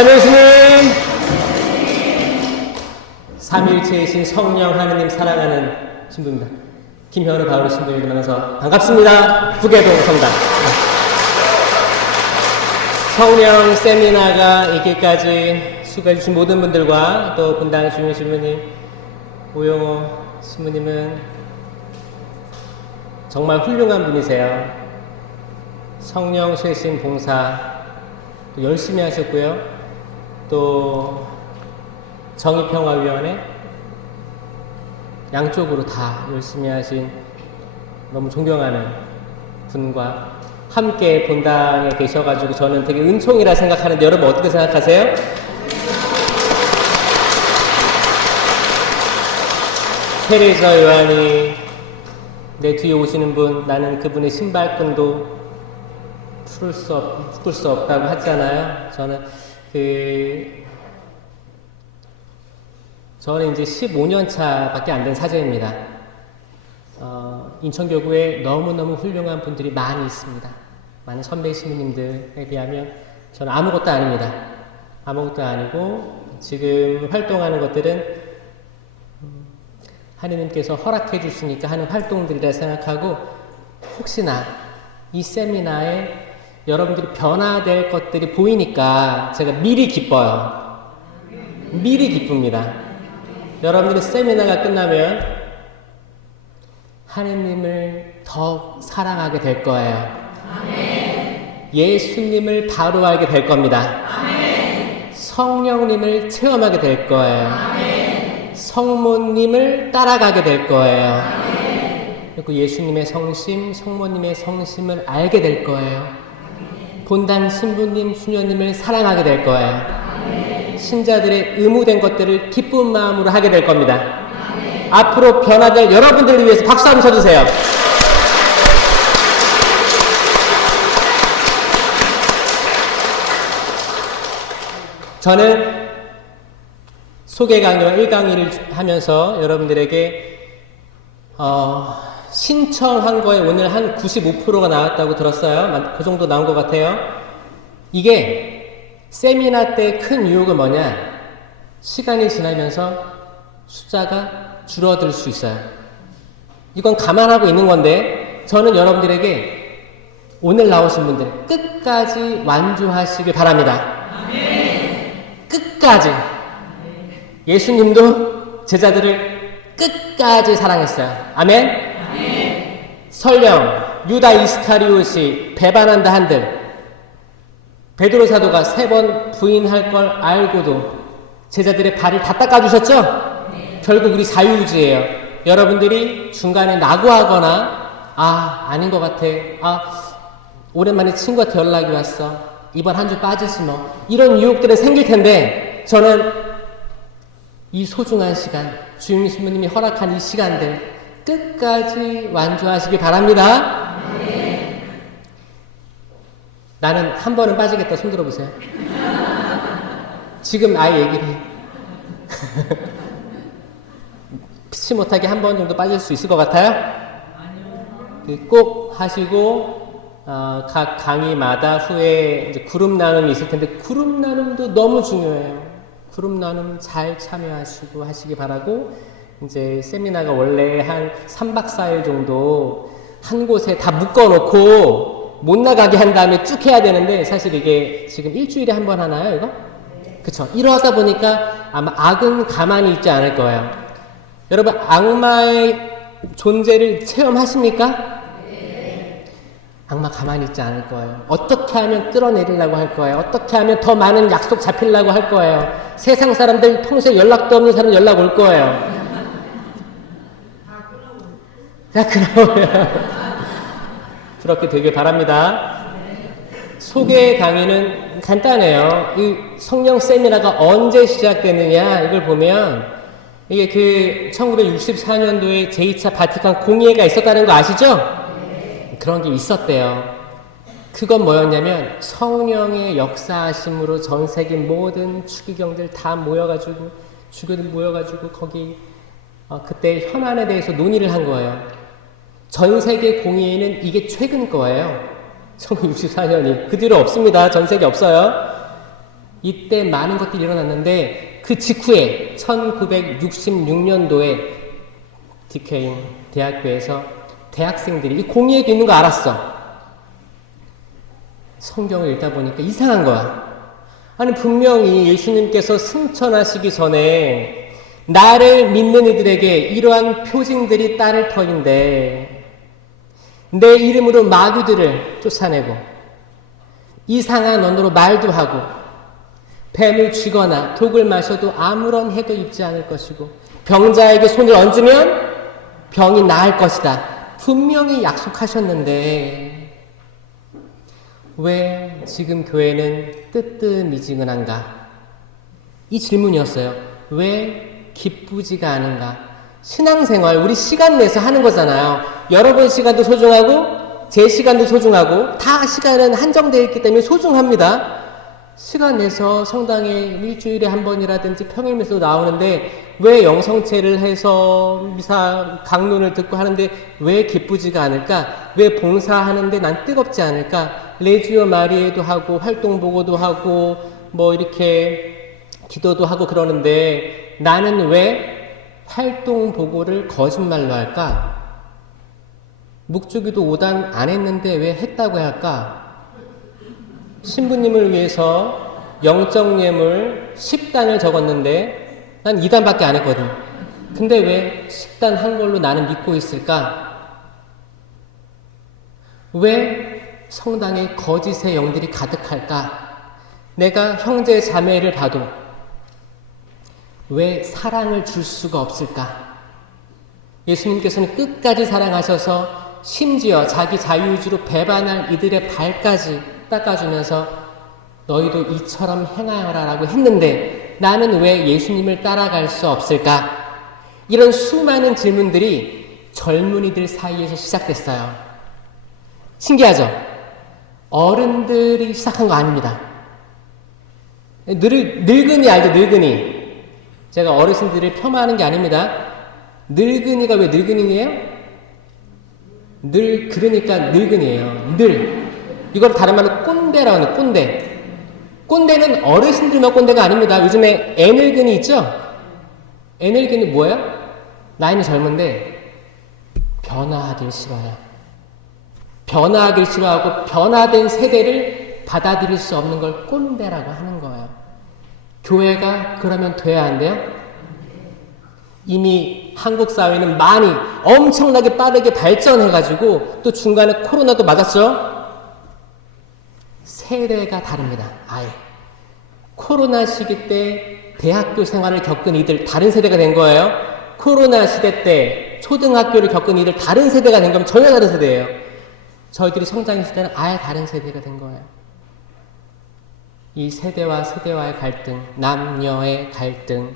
하늘주님, 삼위일체이신 성령 하느님 사랑하는 신부입니다. 김현우 바울 신부를 만나서 반갑습니다. 부계동 성당. 성령 세미나가 있기까지 수고해주신 모든 분들과 또 분당 주임 신부님, 오영호 신부님은 정말 훌륭한 분이세요. 성령 쇄신 봉사 또 열심히 하셨고요. 또 정의평화위원회 양쪽으로 다 열심히 하신 너무 존경하는 분과 함께 본당에 계셔가지고 저는 되게 은총이라 생각하는데 여러분 어떻게 생각하세요? 테레사 요한이 내 뒤에 오시는 분, 나는 그분의 신발끈도 묶을 수 없다고 하잖아요. 저는 이제 15년 차밖에 안 된 사제입니다. 인천교구에 너무너무 훌륭한 분들이 많이 있습니다. 많은 선배 신부님들에 비하면 저는 아무것도 아닙니다. 아무것도 아니고 지금 활동하는 것들은 하느님께서 허락해 주시니까 하는 활동들이라 생각하고 혹시나 이 세미나에 여러분들이 변화될 것들이 보이니까 제가 미리 기뻐요. 미리 기쁩니다. 여러분들의 세미나가 끝나면 하느님을 더 사랑하게 될 거예요. 아멘. 예수님을 바로 알게 될 겁니다. 아멘. 성령님을 체험하게 될 거예요. 아멘. 성모님을 따라가게 될 거예요. 아멘. 그리고 예수님의 성심, 성모님의 성심을 알게 될 거예요. 아멘. 본당 신부님, 수녀님을 사랑하게 될 거예요. 아멘. 신자들의 의무된 것들을 기쁜 마음으로 하게 될 겁니다. 아멘. 앞으로 변화될 여러분들을 위해서 박수 한번 쳐주세요. 저는 소개 강의와 1강의를 하면서 여러분들에게 신청한 거에 오늘 한 95%가 나왔다고 들었어요. 그 정도 나온 것 같아요. 이게 세미나 때 큰 유혹은 뭐냐? 시간이 지나면서 숫자가 줄어들 수 있어요. 이건 감안하고 있는 건데 저는 여러분들에게 오늘 나오신 분들 끝까지 완주하시길 바랍니다. 아멘. 끝까지. 예수님도 제자들을 끝까지 사랑했어요. 아멘. 아멘. 설령 유다 이스카리옷이 배반한다 한들 베드로 사도가 3번 부인할 걸 알고도 제자들의 발을 다 닦아주셨죠? 결국 우리 자유의지예요. 여러분들이 중간에 낙오하거나 아닌 것 같아. 오랜만에 친구한테 연락이 왔어. 이번 한 주 빠지지 뭐. 이런 유혹들은 생길 텐데 저는 이 소중한 시간, 주임 신부님이 허락한 이 시간들 끝까지 완주하시기 바랍니다. 네. 나는 한 번은 빠지겠다. 손 들어보세요. 지금 아예 얘기를 해. 피치 못하게 한 번 정도 빠질 수 있을 것 같아요? 꼭 하시고 각 강의마다 후에 이제 그룹 나눔이 있을 텐데 그룹 나눔도 너무 중요해요. 그룹 나눔 잘 참여하시고 하시기 바라고 이제 세미나가 원래 한 3박 4일 정도 한 곳에 다 묶어놓고 못 나가게 한 다음에 쭉 해야 되는데 사실 이게 지금 일주일에 한 번 하나요 이거? 그쵸. 이러다 보니까 아마 악은 가만히 있지 않을 거예요. 여러분 악마의 존재를 체험하십니까? 네. 악마 가만히 있지 않을 거예요. 어떻게 하면 끌어내리려고 할 거예요. 어떻게 하면 더 많은 약속 잡히려고 할 거예요. 세상 사람들 평소에 연락도 없는 사람 연락 올 거예요. 자, 그러면 그렇게 되길 바랍니다. 소개 강의는 간단해요. 이 성령 세미나가 언제 시작되느냐 이걸 보면 이게 그 1964년도에 제2차 바티칸 공의회가 있었다는 거 아시죠? 네. 그런 게 있었대요. 그건 뭐였냐면 성령의 역사하심으로 전 세계 모든 추기경들 다 모여가지고 주교들 모여가지고 거기 그때 현안에 대해서 논의를 한 거예요. 전 세계 공의회는 이게 최근 거예요. 1964년이. 그 뒤로 없습니다. 전 세계 없어요. 이때 많은 것들이 일어났는데 그 직후에 1966년도에 디케인 대학교에서 대학생들이 이 공의회도 있는 거 알았어. 성경을 읽다 보니까 이상한 거야. 아니 분명히 예수님께서 승천하시기 전에 나를 믿는 이들에게 이러한 표징들이 따를 터인데 내 이름으로 마귀들을 쫓아내고 이상한 언어로 말도 하고 뱀을 쥐거나 독을 마셔도 아무런 해도 입지 않을 것이고 병자에게 손을 얹으면 병이 나을 것이다. 분명히 약속하셨는데 왜 지금 교회는 뜨뜻미지근한가? 이 질문이었어요. 왜 기쁘지가 않은가? 신앙생활 우리 시간 내서 하는 거잖아요. 여러분 시간도 소중하고 제 시간도 소중하고 다 시간은 한정되어 있기 때문에 소중합니다. 시간 내서 성당에 일주일에 한 번이라든지 평일 메시지도 나오는데 왜 영성체를 해서 미사 강론을 듣고 하는데 왜 기쁘지가 않을까? 왜 봉사하는데 난 뜨겁지 않을까? 레지오 마리에도 하고 활동보고도 하고 뭐 이렇게 기도도 하고 그러는데 나는 왜 활동보고를 거짓말로 할까? 묵주기도 5단 안 했는데 왜 했다고 할까? 신부님을 위해서 영적 예물 10단을 적었는데 난 2단밖에 안 했거든. 근데 왜 10단 한 걸로 나는 믿고 있을까? 왜 성당에 거짓의 영들이 가득할까? 내가 형제 자매를 봐도 왜 사랑을 줄 수가 없을까? 예수님께서는 끝까지 사랑하셔서 심지어 자기 자유의지로 배반할 이들의 발까지 닦아주면서 너희도 이처럼 행하여라 라고 했는데 나는 왜 예수님을 따라갈 수 없을까? 이런 수많은 질문들이 젊은이들 사이에서 시작됐어요. 신기하죠? 어른들이 시작한 거 아닙니다. 늙은이 알죠? 늙은이. 제가 어르신들을 폄하하는 게 아닙니다. 늙은이가 왜 늙은이예요? 그러니까 늙은이에요. 이걸 다른 말로 꼰대라고 하는 꼰대. 꼰대는 어르신들만 꼰대가 아닙니다. 요즘에 애늙은이 있죠? 애늙은이 뭐예요? 나이는 젊은데 변화하길 싫어요. 변화하길 싫어하고 변화된 세대를 받아들일 수 없는 걸 꼰대라고 하는 거예요. 교회가 그러면 돼야 안 돼요? 이미 한국 사회는 많이 엄청나게 빠르게 발전해가지고 또 중간에 코로나도 맞았죠? 세대가 다릅니다. 아예. 코로나 시기 때 대학교 생활을 겪은 이들 다른 세대가 된 거예요. 코로나 시대 때 초등학교를 겪은 이들 다른 세대가 된 거면 전혀 다른 세대예요. 저희들이 성장했을 때는 아예 다른 세대가 된 거예요. 이 세대와 세대와의 갈등, 남녀의 갈등,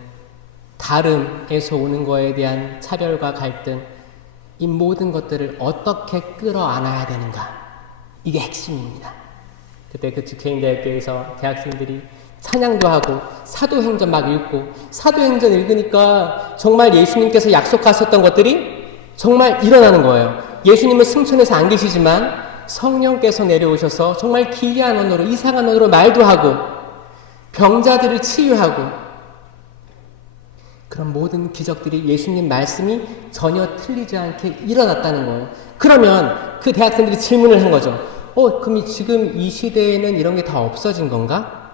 다름에서 오는 거에 대한 차별과 갈등, 이 모든 것들을 어떻게 끌어안아야 되는가? 이게 핵심입니다. 그때 그 디케인 대학교에서 대학생들이 찬양도 하고 사도행전 막 읽고 사도행전 읽으니까 정말 예수님께서 약속하셨던 것들이 정말 일어나는 거예요. 예수님은 승천해서 안 계시지만 성령께서 내려오셔서 정말 기이한 언어로 이상한 언어로 말도 하고 병자들을 치유하고 그런 모든 기적들이 예수님 말씀이 전혀 틀리지 않게 일어났다는 거예요. 그러면 그 대학생들이 질문을 한 거죠. 그럼 지금 이 시대에는 이런 게 다 없어진 건가?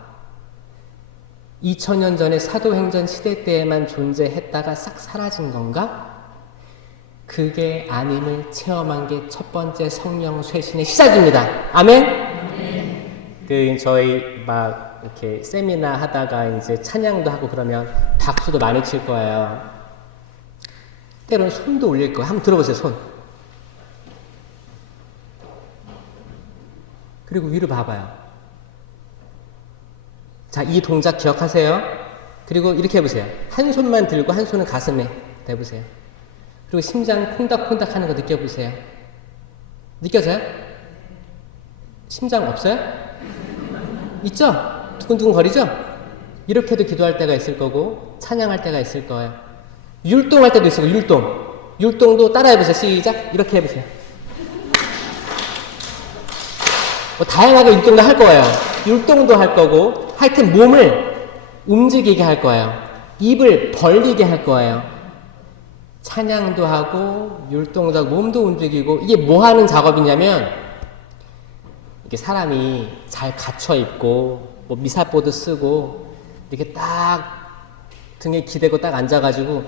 2000년 전에 사도행전 시대 때에만 존재했다가 싹 사라진 건가? 그게 아님을 체험한 게 첫 번째 성령 쇄신의 시작입니다. 아멘? 저희 막 이렇게 세미나 하다가 이제 찬양도 하고 그러면 박수도 많이 칠 거예요. 때로는 손도 올릴 거예요. 한번 들어보세요, 손. 그리고 위로 봐봐요. 자, 이 동작 기억하세요. 그리고 이렇게 해보세요. 한 손만 들고 한 손은 가슴에 대보세요. 그리고 심장 콩닥콩닥 하는 거 느껴보세요. 느껴져요? 심장 없어요? 있죠? 두근두근 거리죠? 이렇게도 기도할 때가 있을 거고 찬양할 때가 있을 거예요. 율동할 때도 있을 거예요. 율동도 따라해보세요. 시작. 이렇게 해보세요. 다양하게 율동도 할 거예요. 율동도 할 거고 하여튼 몸을 움직이게 할 거예요. 입을 벌리게 할 거예요. 찬양도 하고 율동도 하고 몸도 움직이고 이게 뭐 하는 작업이냐면 이게 사람이 잘 갖춰 입고 뭐 미사보드 쓰고 이렇게 딱 등에 기대고 딱 앉아가지고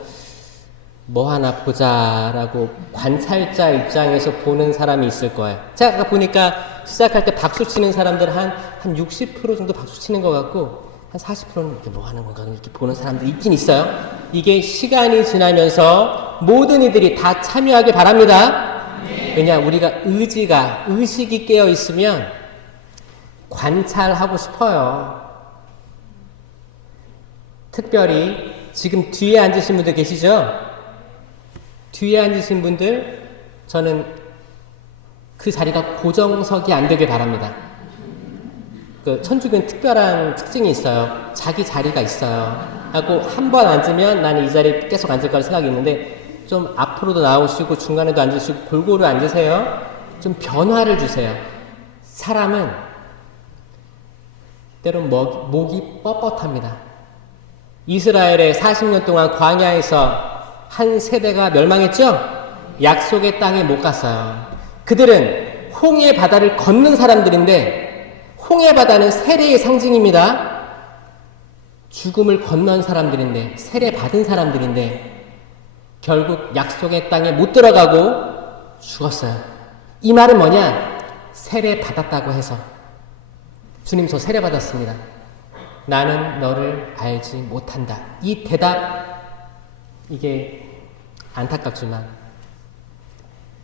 뭐 하나 보자라고 관찰자 입장에서 보는 사람이 있을 거예요. 제가 아까 보니까 시작할 때 박수 치는 사람들 한 60% 정도 박수 치는 것 같고 한 40%는 이렇게 뭐 하는 건가 이렇게 보는 사람들이 있긴 있어요. 이게 시간이 지나면서 모든 이들이 다 참여하길 바랍니다. 왜냐 우리가 의식이 깨어 있으면 관찰하고 싶어요. 특별히 지금 뒤에 앉으신 분들 계시죠? 뒤에 앉으신 분들 저는 그 자리가 고정석이 안 되길 바랍니다. 그 천주교는 특별한 특징이 있어요. 자기 자리가 있어요. 하고 한 번 앉으면 나는 이 자리에 계속 앉을 거라 생각이 있는데 좀 앞으로도 나오시고 중간에도 앉으시고 골고루 앉으세요. 좀 변화를 주세요. 사람은 때론 목이 뻣뻣합니다. 이스라엘의 40년 동안 광야에서 한 세대가 멸망했죠? 약속의 땅에 못 갔어요. 그들은 홍해 바다를 걷는 사람들인데 홍해 바다는 세례의 상징입니다. 죽음을 건넌 사람들인데 세례 받은 사람들인데 결국 약속의 땅에 못 들어가고 죽었어요. 이 말은 뭐냐? 세례 받았다고 해서 주님 저 세례 받았습니다. 나는 너를 알지 못한다. 이 대답 이게 안타깝지만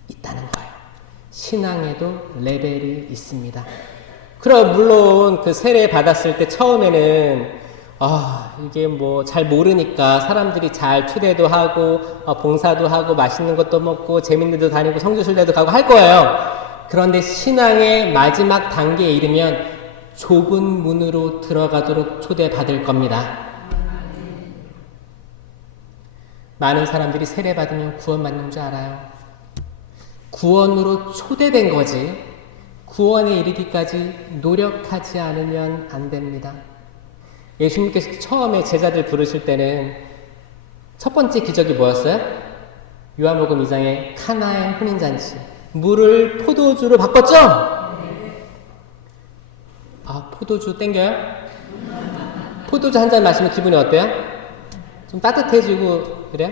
있다는 거예요. 신앙에도 레벨이 있습니다. 그럼 물론 그 세례 받았을 때 처음에는 이게 뭐 잘 모르니까 사람들이 잘 초대도 하고 봉사도 하고 맛있는 것도 먹고 재밌는 데도 다니고 성지순례도 가고 할 거예요. 그런데 신앙의 마지막 단계에 이르면 좁은 문으로 들어가도록 초대받을 겁니다. 많은 사람들이 세례 받으면 구원받는 줄 알아요. 구원으로 초대된 거지 구원에 이르기까지 노력하지 않으면 안 됩니다. 예수님께서 처음에 제자들 부르실 때는 첫 번째 기적이 뭐였어요? 요한복음 2장의 카나의 혼인잔치. 물을 포도주로 바꿨죠? 포도주 땡겨요? 포도주 한 잔 마시면 기분이 어때요? 좀 따뜻해지고 그래요?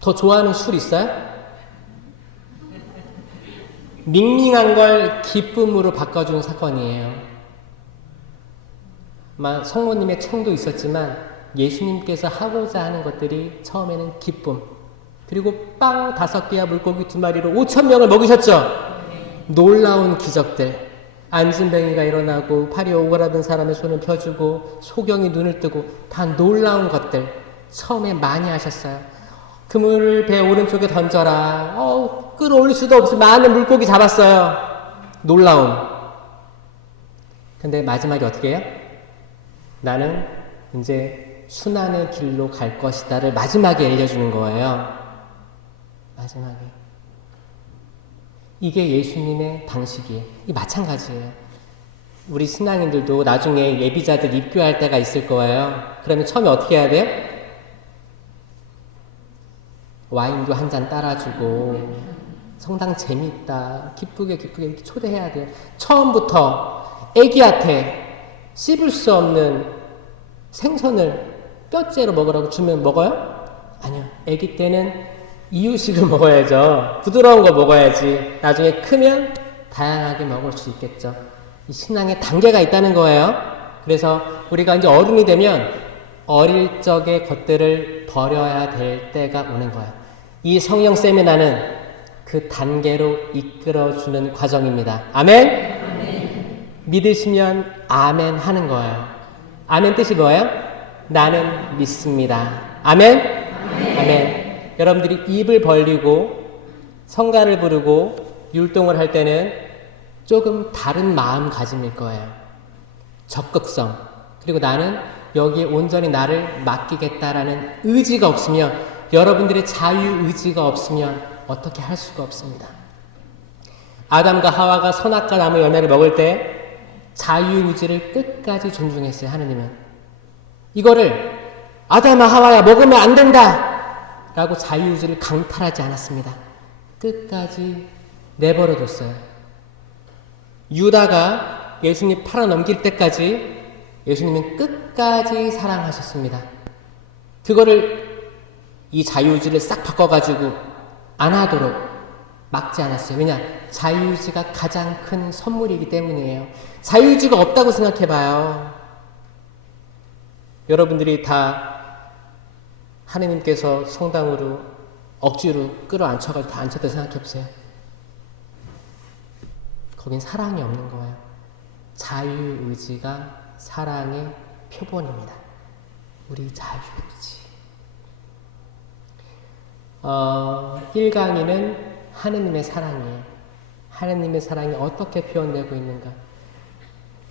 더 좋아하는 술 있어요? 밍밍한 걸 기쁨으로 바꿔주는 사건이에요. 아마 성모님의 청도 있었지만 예수님께서 하고자 하는 것들이 처음에는 기쁨, 그리고 빵 5개와 물고기 2마리로 5,000명을 먹이셨죠? 놀라운 기적들. 안진뱅이가 일어나고 팔이 오그라든 사람의 손을 펴주고 소경이 눈을 뜨고 다 놀라운 것들 처음에 많이 하셨어요. 그물을 배 오른쪽에 던져라. 끌어올릴 수도 없이 많은 물고기 잡았어요. 놀라움. 근데 마지막에 어떻게 해요? 나는 이제 순환의 길로 갈 것이다를 마지막에 알려주는 거예요. 마지막에. 이게 예수님의 방식이에요. 이 마찬가지예요. 우리 신앙인들도 나중에 예비자들 입교할 때가 있을 거예요. 그러면 처음에 어떻게 해야 돼요? 와인도 한 잔 따라주고 성당 재미있다. 기쁘게 이렇게 초대해야 돼요. 처음부터 애기한테 씹을 수 없는 생선을 뼈째로 먹으라고 주면 먹어요? 아니요. 애기 때는 이유식을 먹어야죠. 부드러운 거 먹어야지. 나중에 크면 다양하게 먹을 수 있겠죠. 이 신앙에 단계가 있다는 거예요. 그래서 우리가 이제 어른이 되면 어릴 적의 것들을 버려야 될 때가 오는 거예요. 이 성령 세미나는 그 단계로 이끌어주는 과정입니다. 아멘? 아멘. 믿으시면 아멘 하는 거예요. 아멘 뜻이 뭐예요? 나는 믿습니다. 아멘? 아멘. 아멘. 여러분들이 입을 벌리고 성가를 부르고 율동을 할 때는 조금 다른 마음가짐일 거예요. 적극성. 그리고 나는 여기에 온전히 나를 맡기겠다라는 의지가 없으면, 여러분들의 자유의지가 없으면 어떻게 할 수가 없습니다. 아담과 하와가 선악과 나무 열매를 먹을 때 자유의지를 끝까지 존중했어요. 하느님은 이거를 아담아 하와야 먹으면 안 된다 라고 자유의지를 강탈하지 않았습니다. 끝까지 내버려뒀어요. 유다가 예수님 팔아넘길 때까지 예수님은 끝까지 사랑하셨습니다. 그거를 이 자유의지를 싹 바꿔가지고 안 하도록 막지 않았어요. 왜냐? 자유의지가 가장 큰 선물이기 때문이에요. 자유의지가 없다고 생각해봐요. 여러분들이 다 하느님께서 성당으로 억지로 끌어안혀가지고 다 앉혔다 생각해보세요. 거긴 사랑이 없는 거예요. 자유의지가 사랑의 표본입니다. 우리 자유의지. 1강의는 하느님의 사랑이에요. 하느님의 사랑이 어떻게 표현되고 있는가.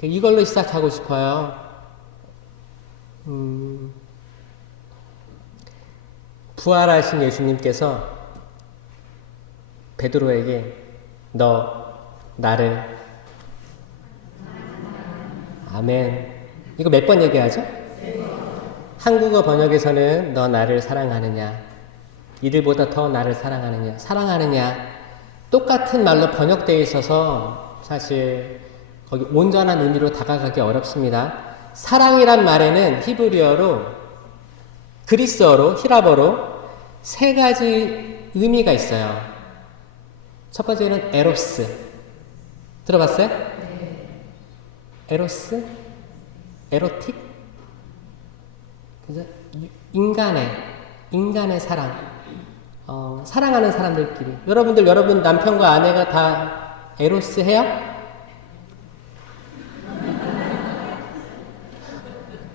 이걸로 시작하고 싶어요. 부활하신 예수님께서 베드로에게 너 나를 아멘. 이거 몇 번 얘기하죠? 한국어 번역에서는 너 나를 사랑하느냐, 이들보다 더 나를 사랑하느냐, 사랑하느냐 똑같은 말로 번역되어 있어서 사실 거기 온전한 의미로 다가가기 어렵습니다. 사랑이란 말에는 히브리어로, 그리스어로, 히라버로 세 가지 의미가 있어요. 첫 번째는 에로스. 들어봤어요? 네. 에로스? 에로틱? 그죠? 인간의 사랑. 사랑하는 사람들끼리. 여러분 남편과 아내가 다 에로스 해요?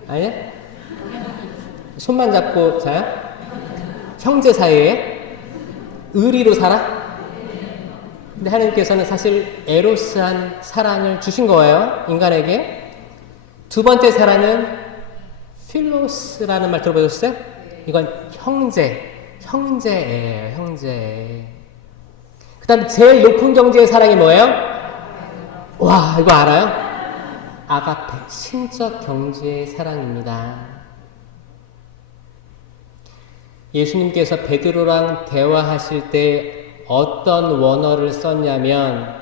아니요? 손만 잡고 자요? 형제 사이에? 의리로 살아? 근데 하나님께서는 사실 에로스한 사랑을 주신 거예요. 인간에게. 두 번째 사랑은 필로스라는 말 들어보셨어요? 이건 형제예요. 형제. 그 다음에 제일 높은 경지의 사랑이 뭐예요? 와, 이거 알아요? 아가페, 신적 경지의 사랑입니다. 예수님께서 베드로랑 대화하실 때 어떤 원어를 썼냐면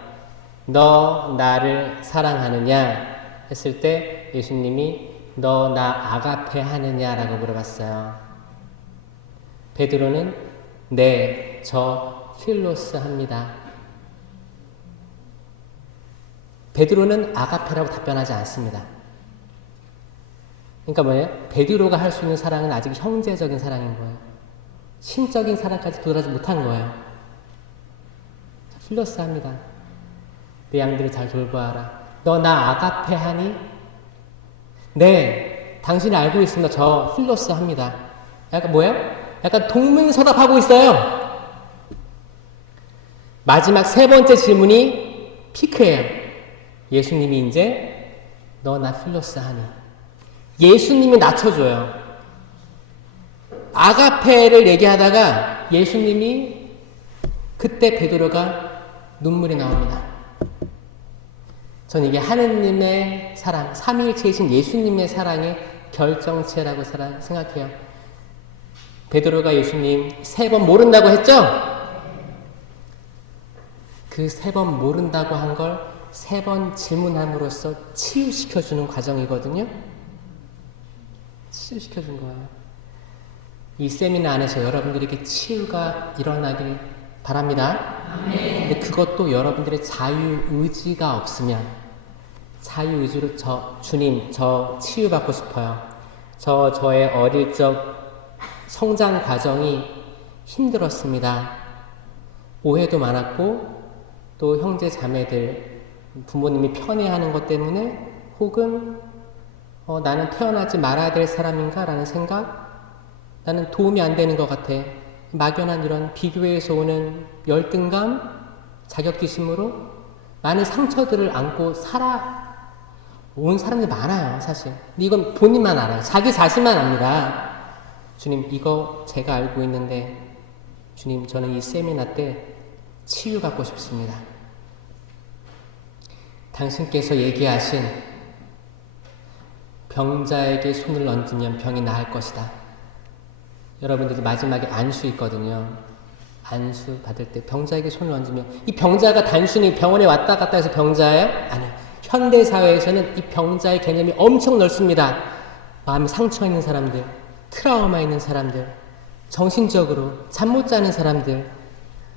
너 나를 사랑하느냐 했을 때 예수님이 너 나 아가페 하느냐라고 물어봤어요. 베드로는 네, 저 필로스 합니다. 베드로는 아가페라고 답변하지 않습니다. 그러니까 뭐예요? 베드로가 할 수 있는 사랑은 아직 형제적인 사랑인 거예요. 신적인 사랑까지 도달하지 못한 거예요. 필로스 합니다. 내 양들을 잘 돌보아라. 너 나 아가페 하니? 네, 당신이 알고 있습니다. 저 필로스 합니다. 약간 뭐예요? 약간 동문서답하고 있어요. 마지막 세 번째 질문이 피크예요. 예수님이 이제 너 나 필로스 하니? 예수님이 낮춰줘요. 아가페를 얘기하다가 예수님이 그때 베드로가 눈물이 나옵니다. 전 이게 하느님의 사랑, 삼위일체이신 예수님의 사랑의 결정체라고 생각해요. 베드로가 예수님 3번 모른다고 했죠? 그 3번 모른다고 한 걸 3번 질문함으로써 치유시켜주는 과정이거든요. 치유시켜준 거예요. 이 세미나 안에서 여러분들에게 치유가 일어나길 바랍니다. 근데 그것도 여러분들의 자유의지가 없으면, 자유의지로 주님, 저 치유받고 싶어요. 저의 어릴 적 성장 과정이 힘들었습니다. 오해도 많았고, 또 형제 자매들, 부모님이 편애하는 것 때문에, 혹은 나는 태어나지 말아야 될 사람인가? 라는 생각, 나는 도움이 안 되는 것 같아. 막연한 이런 비교에서 오는 열등감, 자격지심으로 많은 상처들을 안고 살아온 사람들이 많아요, 사실. 근데 이건 본인만 알아요. 자기 자신만 압니다. 주님, 이거 제가 알고 있는데, 주님, 저는 이 세미나 때 치유받고 싶습니다. 당신께서 얘기하신 병자에게 손을 얹으면 병이 나을 것이다. 여러분들이 마지막에 안수 있거든요. 안수 받을 때 병자에게 손을 얹으면, 이 병자가 단순히 병원에 왔다 갔다 해서 병자예요? 아니요. 현대사회에서는 이 병자의 개념이 엄청 넓습니다. 마음에 상처 있는 사람들, 트라우마 있는 사람들, 정신적으로 잠 못 자는 사람들,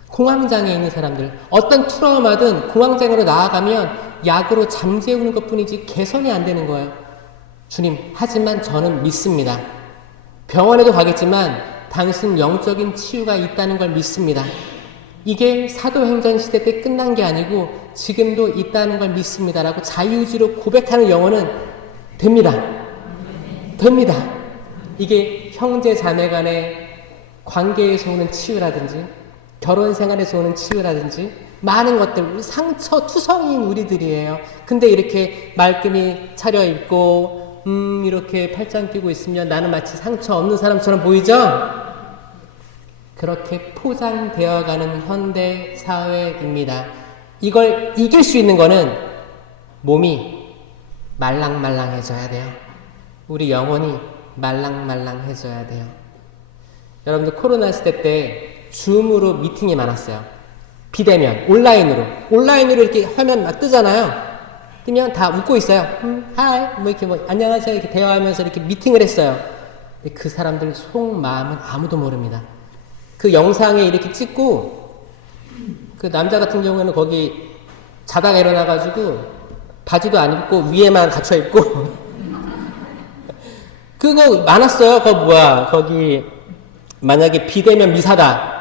공황장애 있는 사람들, 어떤 트라우마든 공황장애로 나아가면 약으로 잠재우는 것 뿐이지 개선이 안 되는 거예요. 주님, 하지만 저는 믿습니다. 병원에도 가겠지만 당신 영적인 치유가 있다는 걸 믿습니다. 이게 사도행전 시대 때 끝난 게 아니고 지금도 있다는 걸 믿습니다라고 자유의지로 고백하는 영혼은 됩니다. 됩니다. 이게 형제 자매 간의 관계에서 오는 치유라든지 결혼 생활에서 오는 치유라든지 많은 것들, 상처 투성이인 우리들이에요. 근데 이렇게 말끔히 차려입고 이렇게 팔짱 끼고 있으면 나는 마치 상처 없는 사람처럼 보이죠? 그렇게 포장되어가는 현대 사회입니다. 이걸 이길 수 있는 거는 몸이 말랑말랑해져야 돼요. 우리 영혼이 말랑말랑해져야 돼요. 여러분들 코로나 시대 때 줌으로 미팅이 많았어요. 비대면, 온라인으로 이렇게 화면 막 뜨잖아요. 뜨면 다 웃고 있어요. 하이, 이렇게 안녕하세요 이렇게 대화하면서 이렇게 미팅을 했어요. 근데 그 사람들 속마음은 아무도 모릅니다. 그 영상에 이렇게 찍고, 그 남자 같은 경우에는 거기 자다가 일어나가지고 바지도 안 입고 위에만 갖춰 입고 그거 많았어요. 거기 만약에 비대면 미사다.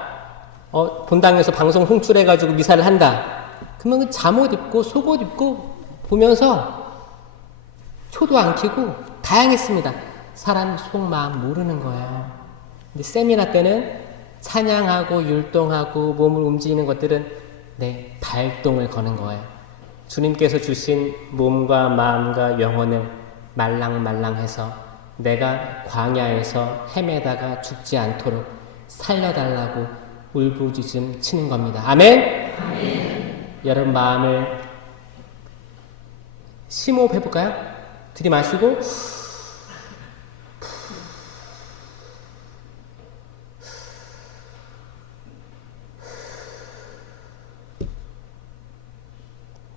본당에서 방송 홍출해가지고 미사를 한다. 그러면 잠옷 입고 속옷 입고 보면서 초도 안 켜고 다양했습니다. 사람 속마음 모르는 거예요. 근데 세미나 때는 찬양하고 율동하고 몸을 움직이는 것들은 발동을 거는 거예요. 주님께서 주신 몸과 마음과 영혼을 말랑말랑해서 내가 광야에서 헤매다가 죽지 않도록 살려달라고 울부짖음 치는 겁니다. 아멘? 아멘. 여러분 마음을 심호흡 해볼까요? 들이마시고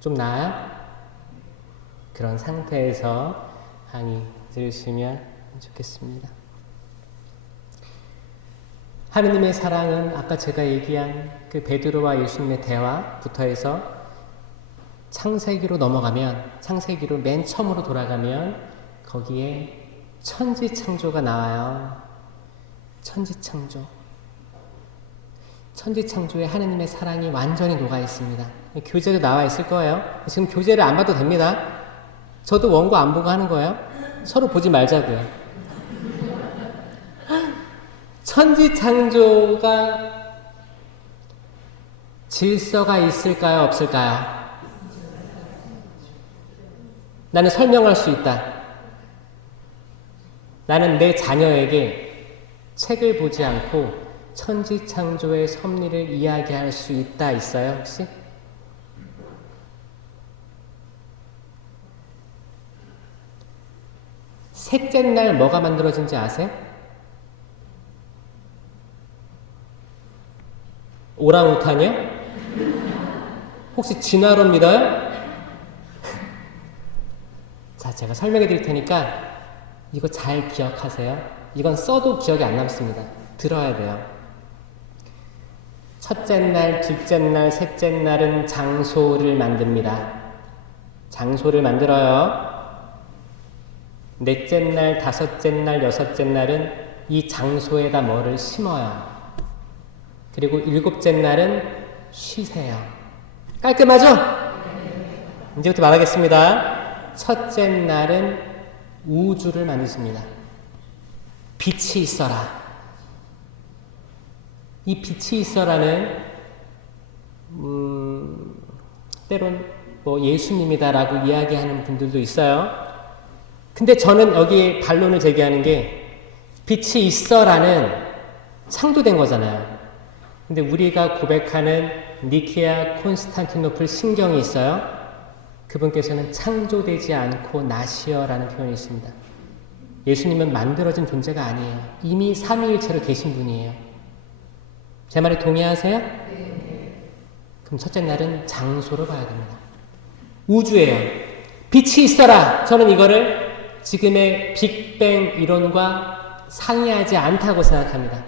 좀 나아요? 그런 상태에서 항의 들으시면 좋겠습니다. 하느님의 사랑은 아까 제가 얘기한 그 베드로와 예수님의 대화부터 해서 창세기로 넘어가면, 창세기로 맨 처음으로 돌아가면 거기에 천지창조가 나와요. 천지창조. 천지창조에 하느님의 사랑이 완전히 녹아 있습니다. 교재도 나와 있을 거예요. 지금 교재를 안 봐도 됩니다. 저도 원고 안 보고 하는 거예요. 서로 보지 말자고요. 천지창조가 질서가 있을까요? 없을까요? 나는 설명할 수 있다. 나는 내 자녀에게 책을 보지 않고 천지창조의 섭리를 이야기할 수 있다, 있어요, 혹시? 셋째 날 뭐가 만들어진지 아세요? 오랑우탄이요? 혹시 진화로 믿어요? 자, 제가 설명해 드릴 테니까 이거 잘 기억하세요. 이건 써도 기억이 안 남습니다. 들어야 돼요. 첫째 날, 둘째 날, 셋째 날은 장소를 만듭니다. 장소를 만들어요. 넷째 날, 다섯째 날, 여섯째 날은 이 장소에다 뭐를 심어요. 그리고 일곱째 날은 쉬세요. 깔끔하죠? 이제부터 말하겠습니다. 첫째 날은 우주를 만드십니다. 빛이 있어라. 이 빛이 있어라는 때론 예수님이다라고 이야기하는 분들도 있어요. 근데 저는 여기에 반론을 제기하는 게 빛이 있어라는 창조된 거잖아요. 근데 우리가 고백하는 니케아 콘스탄티노플 신경이 있어요. 그분께서는 창조되지 않고 나시어라는 표현이 있습니다. 예수님은 만들어진 존재가 아니에요. 이미 삼위일체로 계신 분이에요. 제 말에 동의하세요? 그럼 첫째 날은 장소로 봐야 됩니다. 우주예요. 빛이 있어라. 저는 이거를 지금의 빅뱅 이론과 상이하지 않다고 생각합니다.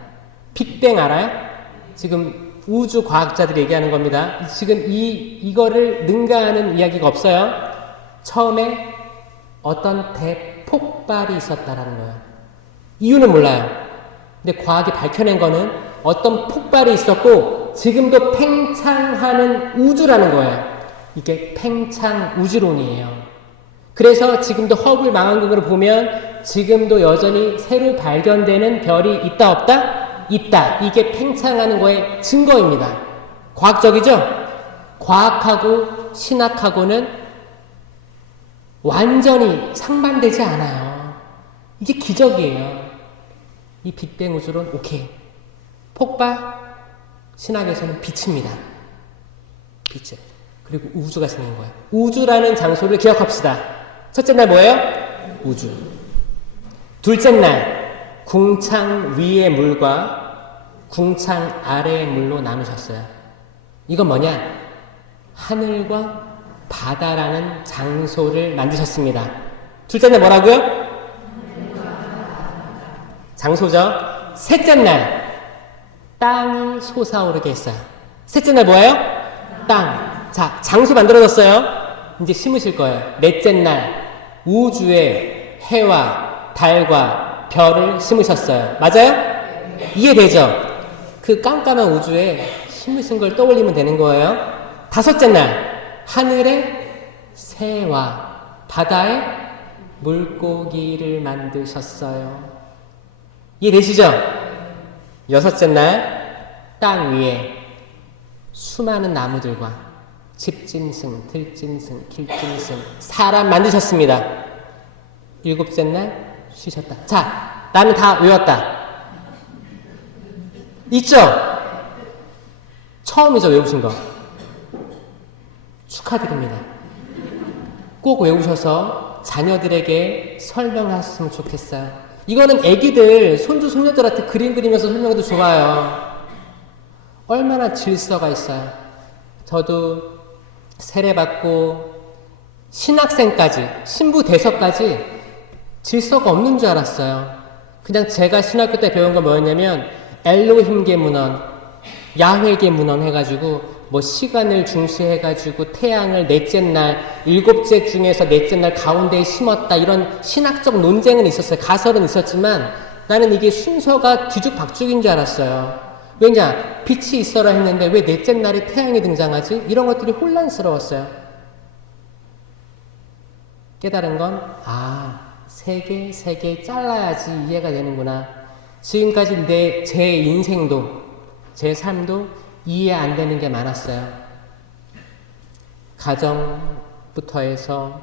빅뱅 알아요? 지금 우주 과학자들이 얘기하는 겁니다. 지금 이거를 능가하는 이야기가 없어요. 처음에 어떤 대폭발이 있었다라는 거예요. 이유는 몰라요. 근데 과학이 밝혀낸 거는 어떤 폭발이 있었고 지금도 팽창하는 우주라는 거예요. 이게 팽창 우주론이에요. 그래서 지금도 허블 망원경으로 보면 지금도 여전히 새로 발견되는 별이 있다 없다? 있다. 이게 팽창하는 거의 증거입니다. 과학적이죠? 과학하고 신학하고는 완전히 상반되지 않아요. 이게 기적이에요. 이 빅뱅 우주론 오케이. 폭발 신학에서는 빛입니다. 빛. 그리고 우주가 생긴 거예요. 우주라는 장소를 기억합시다. 첫째 날 뭐예요? 우주. 둘째 날 궁창 위의 물과 궁창 아래의 물로 나누셨어요. 이건 뭐냐? 하늘과 바다라는 장소를 만드셨습니다. 둘째 날 뭐라고요? 장소죠. 셋째 날 땅이 솟아오르게 했어요. 셋째 날 뭐예요? 땅. 자, 장소 만들어졌어요. 이제 심으실 거예요. 넷째 날 우주에 해와 달과 별을 심으셨어요. 맞아요? 이해되죠? 그 깜깜한 우주에 심으신 걸 떠올리면 되는 거예요. 다섯째 날 하늘에 새와 바다에 물고기를 만드셨어요. 이해되시죠? 여섯째 날 땅 위에 수많은 나무들과 집짐승, 들짐승, 길짐승, 사람 만드셨습니다. 일곱째 날 쉬셨다. 자, 나는 다 외웠다. 있죠? 처음이죠, 외우신 거. 축하드립니다. 꼭 외우셔서 자녀들에게 설명하셨으면 좋겠어요. 이거는 애기들, 손주, 손녀들한테 그림 그리면서 설명해도 좋아요. 얼마나 질서가 있어요. 저도 세례받고 신학생까지, 신부 돼서까지 질서가 없는 줄 알았어요. 그냥 제가 신학교 때 배운 건 뭐였냐면 엘로힘계 문헌, 야훼계 문헌 해가지고 뭐 시간을 중시해가지고 태양을 넷째 날, 일곱째 중에서 넷째 날 가운데에 심었다 이런 신학적 논쟁은 있었어요. 가설은 있었지만 나는 이게 순서가 뒤죽박죽인 줄 알았어요. 왜냐? 빛이 있어라 했는데 왜 넷째 날에 태양이 등장하지? 이런 것들이 혼란스러웠어요. 깨달은 건 세 개 잘라야지 이해가 되는구나. 지금까지 제 인생도 제 삶도 이해 안 되는 게 많았어요. 가정부터 해서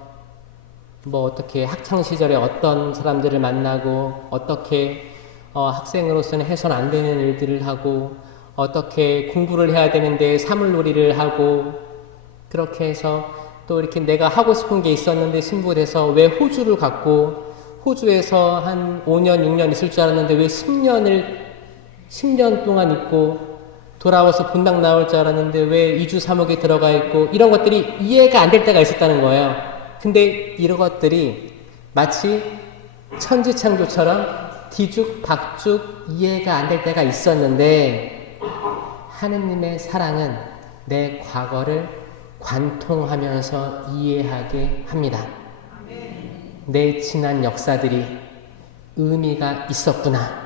뭐 어떻게 학창시절에 어떤 사람들을 만나고 어떻게 학생으로서는 해서는 안 되는 일들을 하고 어떻게 공부를 해야 되는데 사물놀이를 하고 그렇게 해서 또 이렇게 내가 하고 싶은 게 있었는데 신부돼서 왜 호주를 갔고 호주에서 한 5년, 6년 있을 줄 알았는데 왜 10년 동안 있고 돌아와서 본당 나올 줄 알았는데 왜 2주 3억에 들어가 있고 이런 것들이 이해가 안 될 때가 있었다는 거예요. 근데 이런 것들이 마치 천지창조처럼 뒤죽박죽 이해가 안 될 때가 있었는데 하느님의 사랑은 내 과거를 관통하면서 이해하게 합니다. 내 지난 역사들이 의미가 있었구나.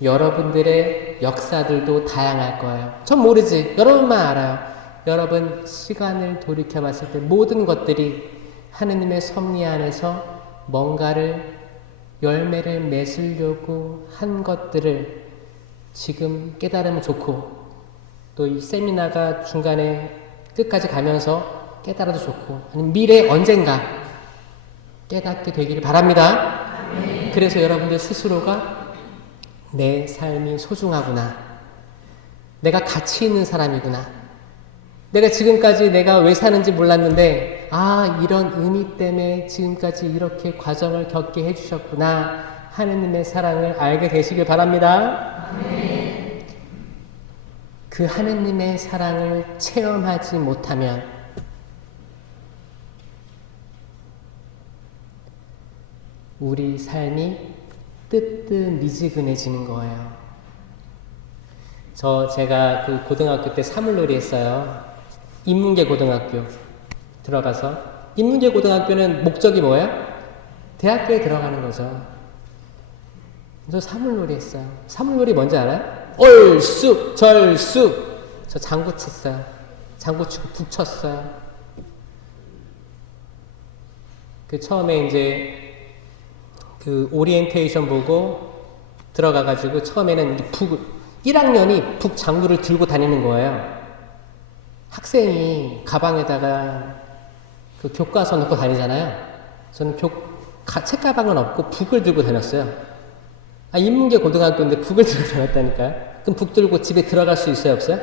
여러분들의 역사들도 다양할 거예요. 전 모르지. 여러분만 알아요. 여러분 시간을 돌이켜봤을 때 모든 것들이 하느님의 섭리 안에서 뭔가를 열매를 맺으려고 한 것들을 지금 깨달으면 좋고 또 이 세미나가 중간에 끝까지 가면서 깨달아도 좋고 아니면 미래 언젠가 깨닫게 되기를 바랍니다. 그래서 여러분들 스스로가 내 삶이 소중하구나. 내가 가치 있는 사람이구나. 내가 지금까지 내가 왜 사는지 몰랐는데 이런 의미 때문에 지금까지 이렇게 과정을 겪게 해주셨구나. 하느님의 사랑을 알게 되시길 바랍니다. 아멘. 그 하느님의 사랑을 체험하지 못하면 우리 삶이 뜨뜻미지근해지는 거예요. 제가 그 고등학교 때 사물놀이 했어요. 인문계 고등학교 들어가서. 인문계 고등학교는 목적이 뭐예요? 대학교에 들어가는 거죠. 저 사물놀이 했어요. 사물놀이 뭔지 알아요? 얼쑥 절쑥. 저 장구 쳤어요. 장구 치고 북 쳤어요. 그 처음에 이제 그 오리엔테이션 보고 들어가가지고 처음에는 북을 1학년이 북 장구를 들고 다니는 거예요. 학생이 가방에다가 그 교과서 넣고 다니잖아요. 저는 책가방은 없고 북을 들고 다녔어요. 인문계 고등학교인데 북을 들고 다녔다니까요. 그럼 북 들고 집에 들어갈 수 있어요, 없어요?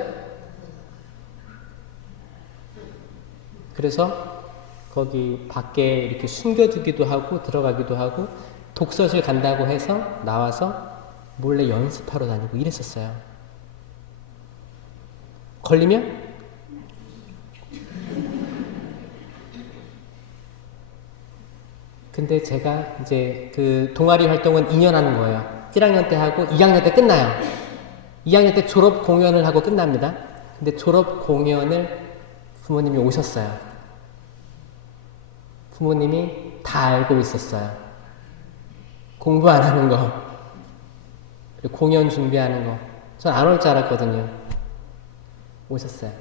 그래서 거기 밖에 이렇게 숨겨두기도 하고 들어가기도 하고 독서실 간다고 해서 나와서 몰래 연습하러 다니고 이랬었어요. 걸리면 근데 제가 이제 그 동아리 활동은 2년 하는 거예요. 1학년 때 하고 2학년 때 끝나요. 2학년 때 졸업 공연을 하고 끝납니다. 근데 졸업 공연을 부모님이 오셨어요. 부모님이 다 알고 있었어요. 공부 안 하는 거, 그리고 공연 준비하는 거. 전 안 올 줄 알았거든요. 오셨어요.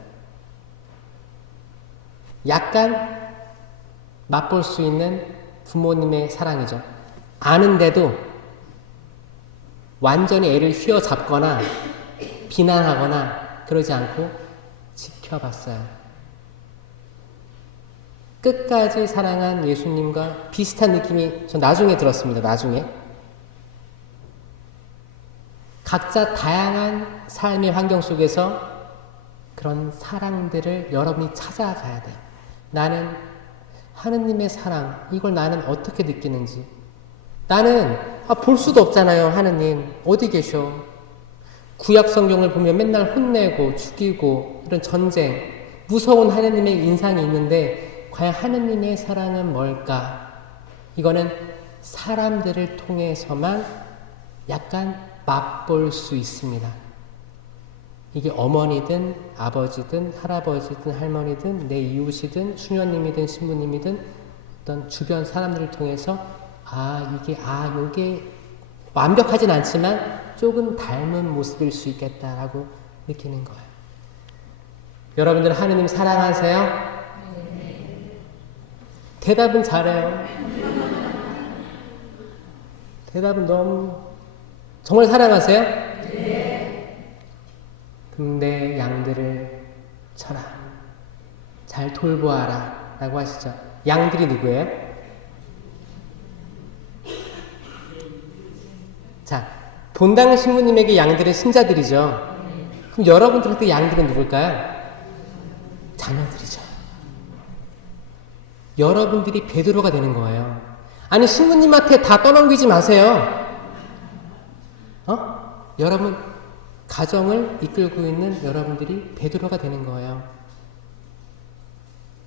약간 맛볼 수 있는 부모님의 사랑이죠. 아는데도 완전히 애를 휘어잡거나 비난하거나 그러지 않고 지켜봤어요. 끝까지 사랑한 예수님과 비슷한 느낌이 전 나중에 들었습니다. 나중에. 각자 다양한 삶의 환경 속에서 그런 사랑들을 여러분이 찾아가야 돼요. 나는 하느님의 사랑, 이걸 나는 어떻게 느끼는지. 나는 볼 수도 없잖아요. 하느님 어디 계셔? 구약 성경을 보면 맨날 혼내고 죽이고 이런 전쟁, 무서운 하느님의 인상이 있는데 과연 하느님의 사랑은 뭘까? 이거는 사람들을 통해서만 약간 맛볼 수 있습니다. 이게 어머니든 아버지든 할아버지든 할머니든 내 이웃이든 수녀님이든 신부님이든 어떤 주변 사람들을 통해서 요게 완벽하진 않지만 조금 닮은 모습일 수 있겠다라고 느끼는 거예요. 여러분들 하느님 사랑하세요? 네. 대답은 잘해요. 대답은 너무 정말 사랑하세요? 네. 그럼 내 양들을 쳐라. 잘 돌보아라. 라고 하시죠. 양들이 누구예요? 자, 본당 신부님에게 양들은 신자들이죠. 그럼 여러분들한테 양들은 누굴까요? 자녀들이죠. 여러분들이 베드로가 되는 거예요. 아니, 신부님한테 다 떠넘기지 마세요. 여러분 가정을 이끌고 있는 여러분들이 베드로가 되는 거예요.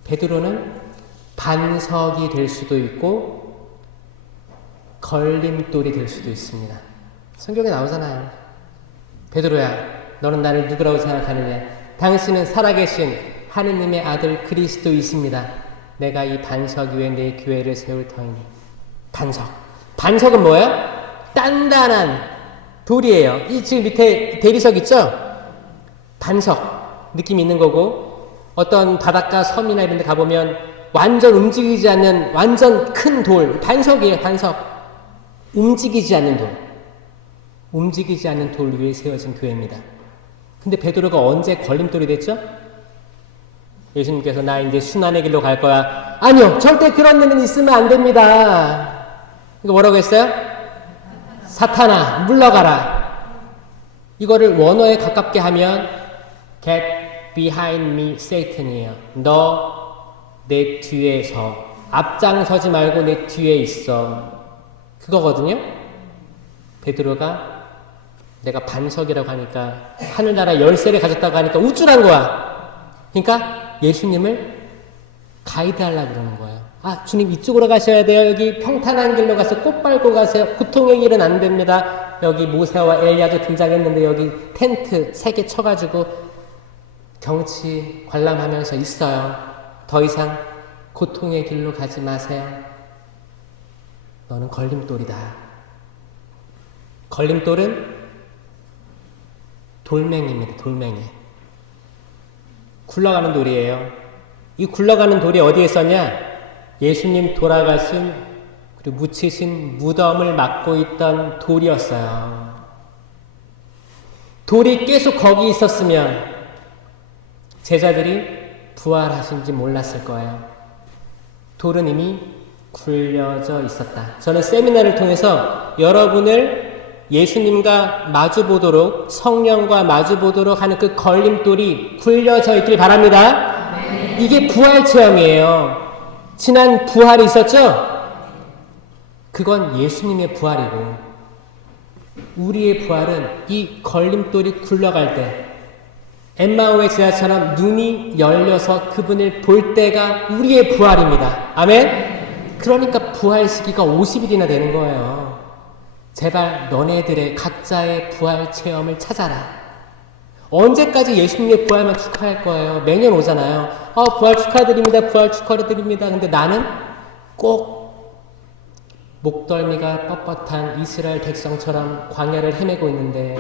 베드로는 반석이 될 수도 있고 걸림돌이 될 수도 있습니다. 성경에 나오잖아요. 베드로야, 너는 나를 누구라고 생각하느냐? 당신은 살아계신 하느님의 아들 그리스도이십니다. 내가 이 반석 위에 내 교회를 세울 터이니. 반석. 반석은 뭐예요? 단단한 돌이에요. 이 지금 밑에 대리석 있죠? 반석 느낌이 있는 거고, 어떤 바닷가 섬이나 이런 데 가보면 완전 움직이지 않는 완전 큰 돌, 반석이에요. 반석. 움직이지 않는 돌. 움직이지 않는 돌 위에 세워진 교회입니다. 근데 베드로가 언제 걸림돌이 됐죠? 예수님께서 나 이제 순환의 길로 갈 거야. 아니요, 절대 그런 일은 있으면 안 됩니다. 이거 뭐라고 했어요? 사탄아, 물러가라. 이거를 원어에 가깝게 하면 get behind me, Satan이에요. 너 내 뒤에서 앞장서지 말고 내 뒤에 있어. 그거거든요. 베드로가 내가 반석이라고 하니까 하늘나라 열쇠를 가졌다고 하니까 우쭐한 거야. 그러니까 예수님을 가이드하려고 그러는 거예요. 아, 주님 이쪽으로 가셔야 돼요. 여기 평탄한 길로 가서 꽃 밟고 가세요. 고통의 길은 안 됩니다. 여기 모세와 엘리야도 등장했는데 여기 텐트 3개 쳐가지고 경치 관람하면서 있어요. 더 이상 고통의 길로 가지 마세요. 너는 걸림돌이다. 걸림돌은 돌멩이입니다. 돌멩이. 굴러가는 돌이에요. 이 굴러가는 돌이 어디에 있었냐? 예수님 돌아가신 그리고 묻히신 무덤을 막고 있던 돌이었어요. 돌이 계속 거기 있었으면 제자들이 부활하신지 몰랐을 거예요. 돌은 이미 굴려져 있었다. 저는 세미나를 통해서 여러분을 예수님과 마주보도록, 성령과 마주보도록 하는 그 걸림돌이 굴려져 있길 바랍니다. 이게 부활 체험이에요. 지난 부활이 있었죠? 그건 예수님의 부활이고 우리의 부활은 이 걸림돌이 굴러갈 때 엠마오의 제자처럼 눈이 열려서 그분을 볼 때가 우리의 부활입니다. 아멘? 그러니까 부활 시기가 50일이나 되는 거예요. 제발 너네들의 각자의 부활 체험을 찾아라. 언제까지 예수님의 부활만 축하할 거예요? 매년 오잖아요. 부활 축하드립니다. 부활 축하드립니다. 근데 나는 꼭 목덜미가 뻣뻣한 이스라엘 백성처럼 광야를 헤매고 있는데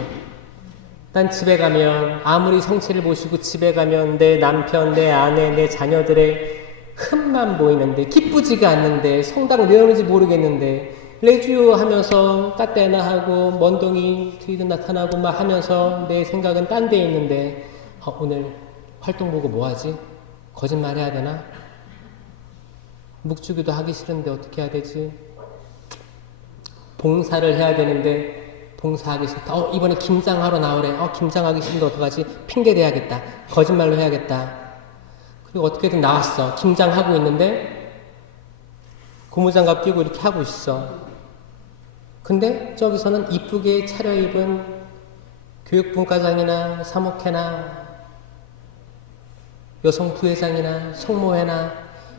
난 집에 가면 아무리 성체를 모시고 집에 가면 내 남편, 내 아내, 내 자녀들의 흠만 보이는데 기쁘지가 않는데 성당 왜 오는지 모르겠는데 레주요 하면서 까떼나 하고 먼동이 뒤도 나타나고 막 하면서 내 생각은 딴 데 있는데 오늘 활동 보고 뭐 하지? 거짓말 해야 되나? 묵주기도 하기 싫은데 어떻게 해야 되지? 봉사를 해야 되는데 봉사하기 싫다. 이번에 김장하러 나오래. 김장하기 싫은데 어떡하지? 핑계 대야겠다. 거짓말로 해야겠다. 그리고 어떻게든 나왔어. 김장하고 있는데 고무장갑 끼고 이렇게 하고 있어. 근데 저기서는 이쁘게 차려입은 교육분과장이나 사목회나 여성 부회장이나 성모회나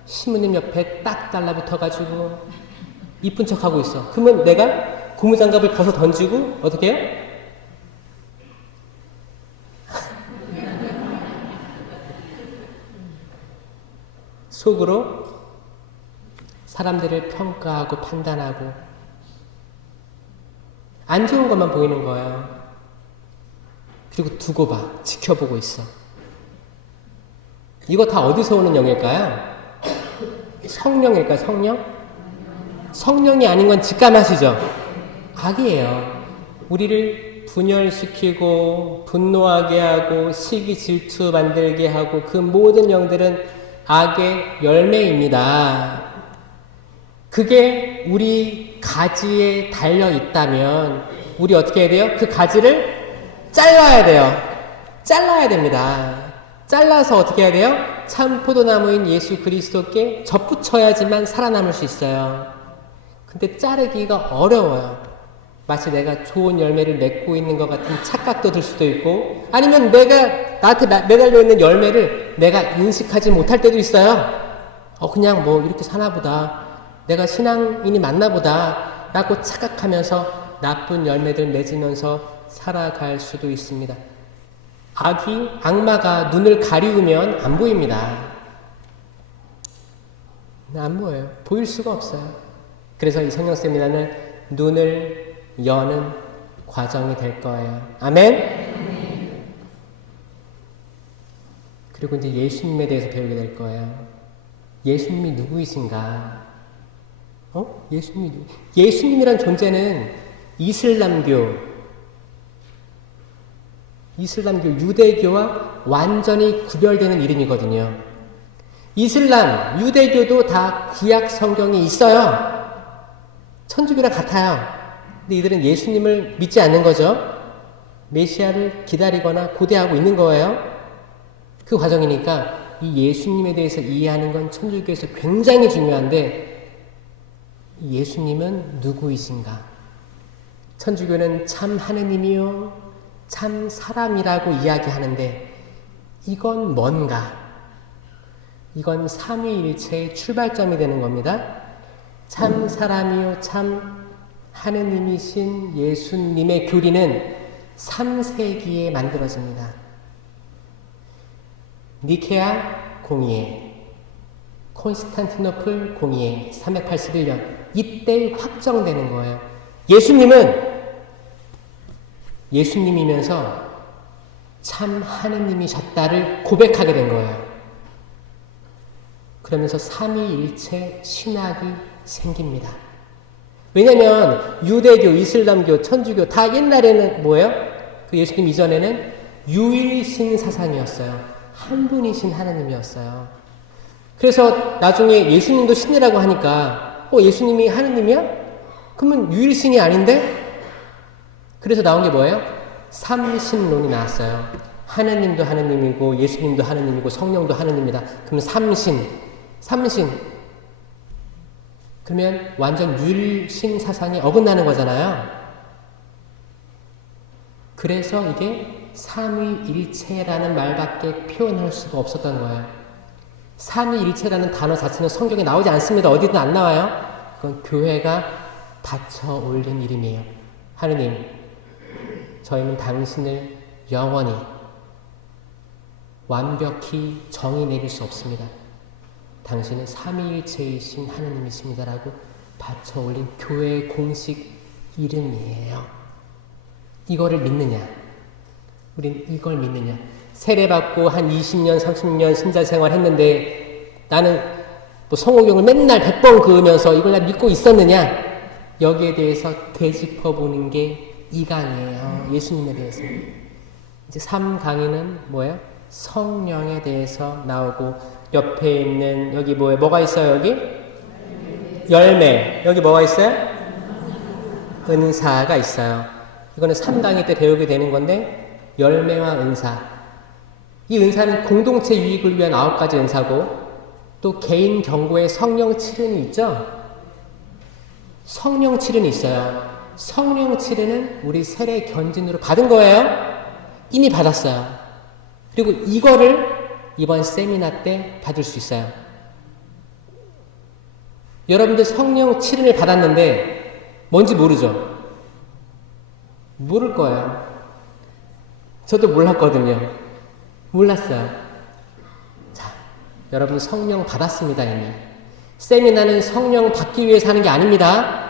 신부님 옆에 딱 달라붙어가지고 이쁜 척하고 있어. 그러면 내가 고무장갑을 벗어 던지고 어떻게 해요? 속으로 사람들을 평가하고 판단하고 안 좋은 것만 보이는 거예요. 그리고 두고 봐. 지켜보고 있어. 이거 다 어디서 오는 영일까요? 성령일까요? 성령? 성령이 아닌 건 직감하시죠? 악이에요. 우리를 분열시키고 분노하게 하고 시기 질투 만들게 하고 그 모든 영들은 악의 열매입니다. 그게 우리 가지에 달려 있다면 우리 어떻게 해야 돼요? 그 가지를 잘라야 돼요. 잘라야 됩니다. 잘라서 어떻게 해야 돼요? 참 포도나무인 예수 그리스도께 접붙여야지만 살아남을 수 있어요. 근데 자르기가 어려워요. 마치 내가 좋은 열매를 맺고 있는 것 같은 착각도 들 수도 있고 아니면 내가 나한테 매달려 있는 열매를 내가 인식하지 못할 때도 있어요. 그냥 뭐 이렇게 사나 보다. 내가 신앙인이 맞나 보다 라고 착각하면서 나쁜 열매들 맺으면서 살아갈 수도 있습니다. 악마가 눈을 가리우면 안 보입니다. 안 보여요. 보일 수가 없어요. 그래서 이 성령 세미나는 눈을 여는 과정이 될 거예요. 아멘? 그리고 이제 예수님에 대해서 배우게 될 거예요. 예수님이 누구이신가? 예수님이란 존재는 이슬람교, 유대교와 완전히 구별되는 이름이거든요. 이슬람, 유대교도 다 구약 성경이 있어요. 천주교랑 같아요. 근데 이들은 예수님을 믿지 않는 거죠. 메시아를 기다리거나 고대하고 있는 거예요. 그 과정이니까 이 예수님에 대해서 이해하는 건 천주교에서 굉장히 중요한데 예수님은 누구이신가? 천주교는 참 하느님이요, 참 사람이라고 이야기하는데 이건 뭔가? 이건 삼위일체의 출발점이 되는 겁니다. 참 사람이요, 참 하느님이신 예수님의 교리는 3세기에 만들어집니다. 니케아 공의회, 콘스탄티노플 공의회 381년 이때 확정되는 거예요. 예수님은 예수님이면서 참 하느님이셨다를 고백하게 된 거예요. 그러면서 삼위일체 신학이 생깁니다. 왜냐하면 유대교, 이슬람교, 천주교 다 옛날에는 뭐예요? 그 예수님 이전에는 유일신 사상이었어요. 한 분이신 하나님이었어요. 그래서 나중에 예수님도 신이라고 하니까 예수님이 하느님이야? 그러면 유일신이 아닌데? 그래서 나온 게 뭐예요? 삼신론이 나왔어요. 하느님도 하느님이고 예수님도 하느님이고 성령도 하느님이다. 그럼 삼신. 그러면 완전 유일신 사상에 어긋나는 거잖아요. 그래서 이게 삼위일체라는 말밖에 표현할 수가 없었던 거예요. 삼위일체라는 단어 자체는 성경에 나오지 않습니다. 어디든 안 나와요. 그건 교회가 받쳐 올린 이름이에요. 하느님, 저희는 당신을 영원히 완벽히 정의 내릴 수 없습니다. 당신은 삼위일체이신 하느님이십니다라고 받쳐 올린 교회의 공식 이름이에요. 이거를 믿느냐? 우린 이걸 믿느냐? 세례받고 한 20년, 30년 신자 생활 했는데 나는 성호경을 맨날 100번 그으면서 이걸 다 믿고 있었느냐? 여기에 대해서 되짚어보는 게 이 강이에요. 예수님에 대해서. 이제 3강의는 뭐예요? 성령에 대해서 나오고 옆에 있는 여기 뭐가 있어요? 여기? 열매. 여기 뭐가 있어요? 은사가 있어요. 이거는 3강의 때 배우게 되는 건데 열매와 은사. 이 은사는 공동체 유익을 위한 9가지 은사고 또 개인 경고에 성령 칠은이 있죠? 성령 칠은이 있어요. 성령 칠은은 우리 세례 견진으로 받은 거예요. 이미 받았어요. 그리고 이거를 이번 세미나 때 받을 수 있어요. 여러분들 성령 칠은을 받았는데 뭔지 모르죠? 모를 거예요. 저도 몰랐거든요. 몰랐어요. 자, 여러분 성령 받았습니다, 이미. 세미나는 성령 받기 위해서 하는 게 아닙니다.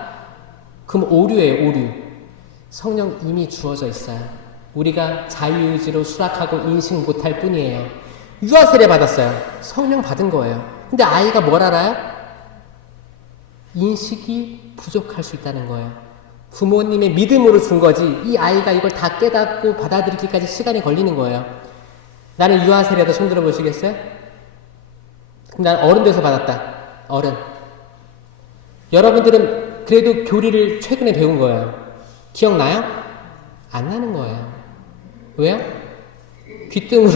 그럼 오류예요, 오류. 성령 이미 주어져 있어요. 우리가 자유의지로 수락하고 인식 못할 뿐이에요. 유아세례 받았어요. 성령 받은 거예요. 근데 아이가 뭘 알아요? 인식이 부족할 수 있다는 거예요. 부모님의 믿음으로 준 거지 이 아이가 이걸 다 깨닫고 받아들이기까지 시간이 걸리는 거예요. 나는 유아세례다 손 들어보시겠어요? 그럼 난 어른 돼서 받았다. 어른. 여러분들은 그래도 교리를 최근에 배운 거예요. 기억나요? 안 나는 거예요. 왜요? 귀등으로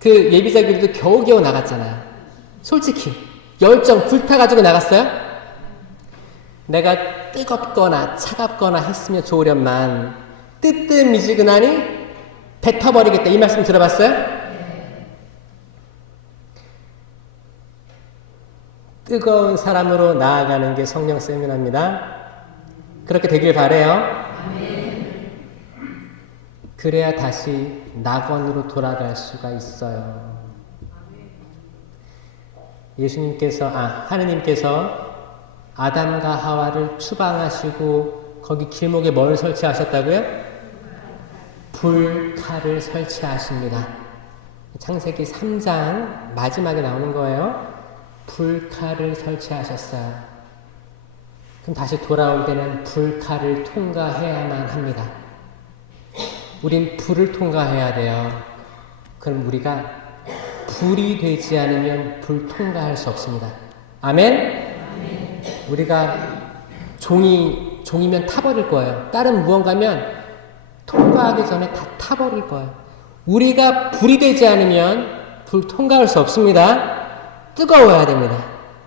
그 예비자 교리도 겨우겨우 나갔잖아요. 솔직히 열정 불타가지고 나갔어요? 내가 뜨겁거나 차갑거나 했으면 좋으련만 뜨뜻미지근하니 뱉어버리겠다 이 말씀 들어봤어요? 뜨거운 사람으로 나아가는 게 성령 세미나입니다. 그렇게 되길 바라요. 그래야 다시 낙원으로 돌아갈 수가 있어요. 하느님께서 아담과 하와를 추방하시고 거기 길목에 뭘 설치하셨다고요? 불칼을 설치하십니다. 창세기 3장 마지막에 나오는 거예요. 불칼을 설치하셨어요. 그럼 다시 돌아올 때는 불칼을 통과해야만 합니다. 우린 불을 통과해야 돼요. 그럼 우리가 불이 되지 않으면 불 통과할 수 없습니다. 아멘? 우리가 종이면 타버릴 거예요. 다른 무언가면 통과하기 전에 다 타버릴 거예요. 우리가 불이 되지 않으면 불 통과할 수 없습니다. 뜨거워야 됩니다.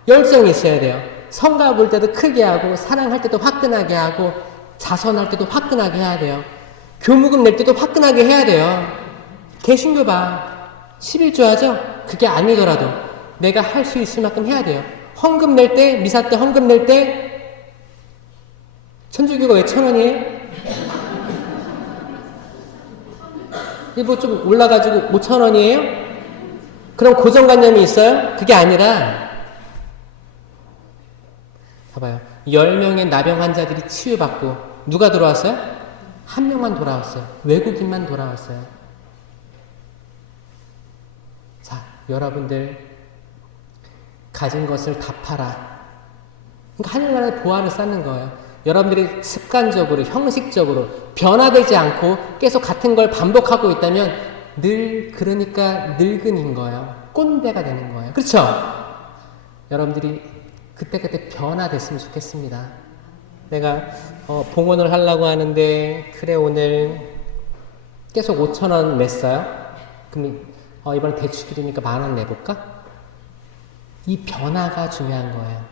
열정이 있어야 돼요. 성가 볼 때도 크게 하고, 사랑할 때도 화끈하게 하고, 자선할 때도 화끈하게 해야 돼요. 교무금 낼 때도 화끈하게 해야 돼요. 개신교 봐. 11조 하죠? 그게 아니더라도 내가 할 수 있을 만큼 해야 돼요. 헌금 낼 때, 미사 때 헌금 낼 때, 천주교가 왜 1,000원이에요? 이게 뭐 좀 올라가지고 5,000원이에요? 그럼 고정관념이 있어요? 그게 아니라, 봐봐요. 10명의 나병 환자들이 치유받고, 누가 돌아왔어요? 한 명만 돌아왔어요. 외국인만 돌아왔어요. 자, 여러분들, 가진 것을 다 팔아. 그러니까 하늘나라의 보화를 쌓는 거예요. 여러분들이 습관적으로, 형식적으로, 변화되지 않고 계속 같은 걸 반복하고 있다면 그러니까 늙은인 거예요. 꼰대가 되는 거예요. 그렇죠? 여러분들이 그때그때 변화됐으면 좋겠습니다. 내가 봉헌을 하려고 하는데 그래 오늘 계속 5,000원 냈어요. 그럼 이번에 대출이니까 10,000원 내볼까? 이 변화가 중요한 거예요.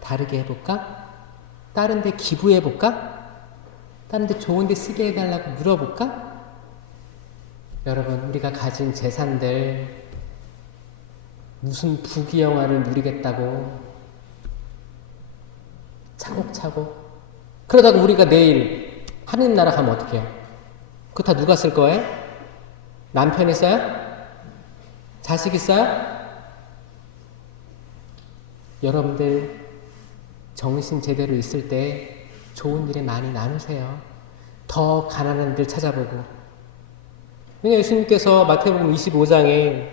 다르게 해볼까? 다른 데 기부해볼까? 다른 데 좋은 데 쓰게 해달라고 물어볼까? 여러분, 우리가 가진 재산들 무슨 부귀영화를 누리겠다고 차곡차곡 그러다가 우리가 내일 하느님나라 가면 어떡해요? 그거 다 누가 쓸 거예요? 남편이 써요? 자식이 써요? 여러분들 정신 제대로 있을 때 좋은 일에 많이 나누세요. 더 가난한 들 찾아보고. 왜냐하면 예수님께서 마태복음 25장에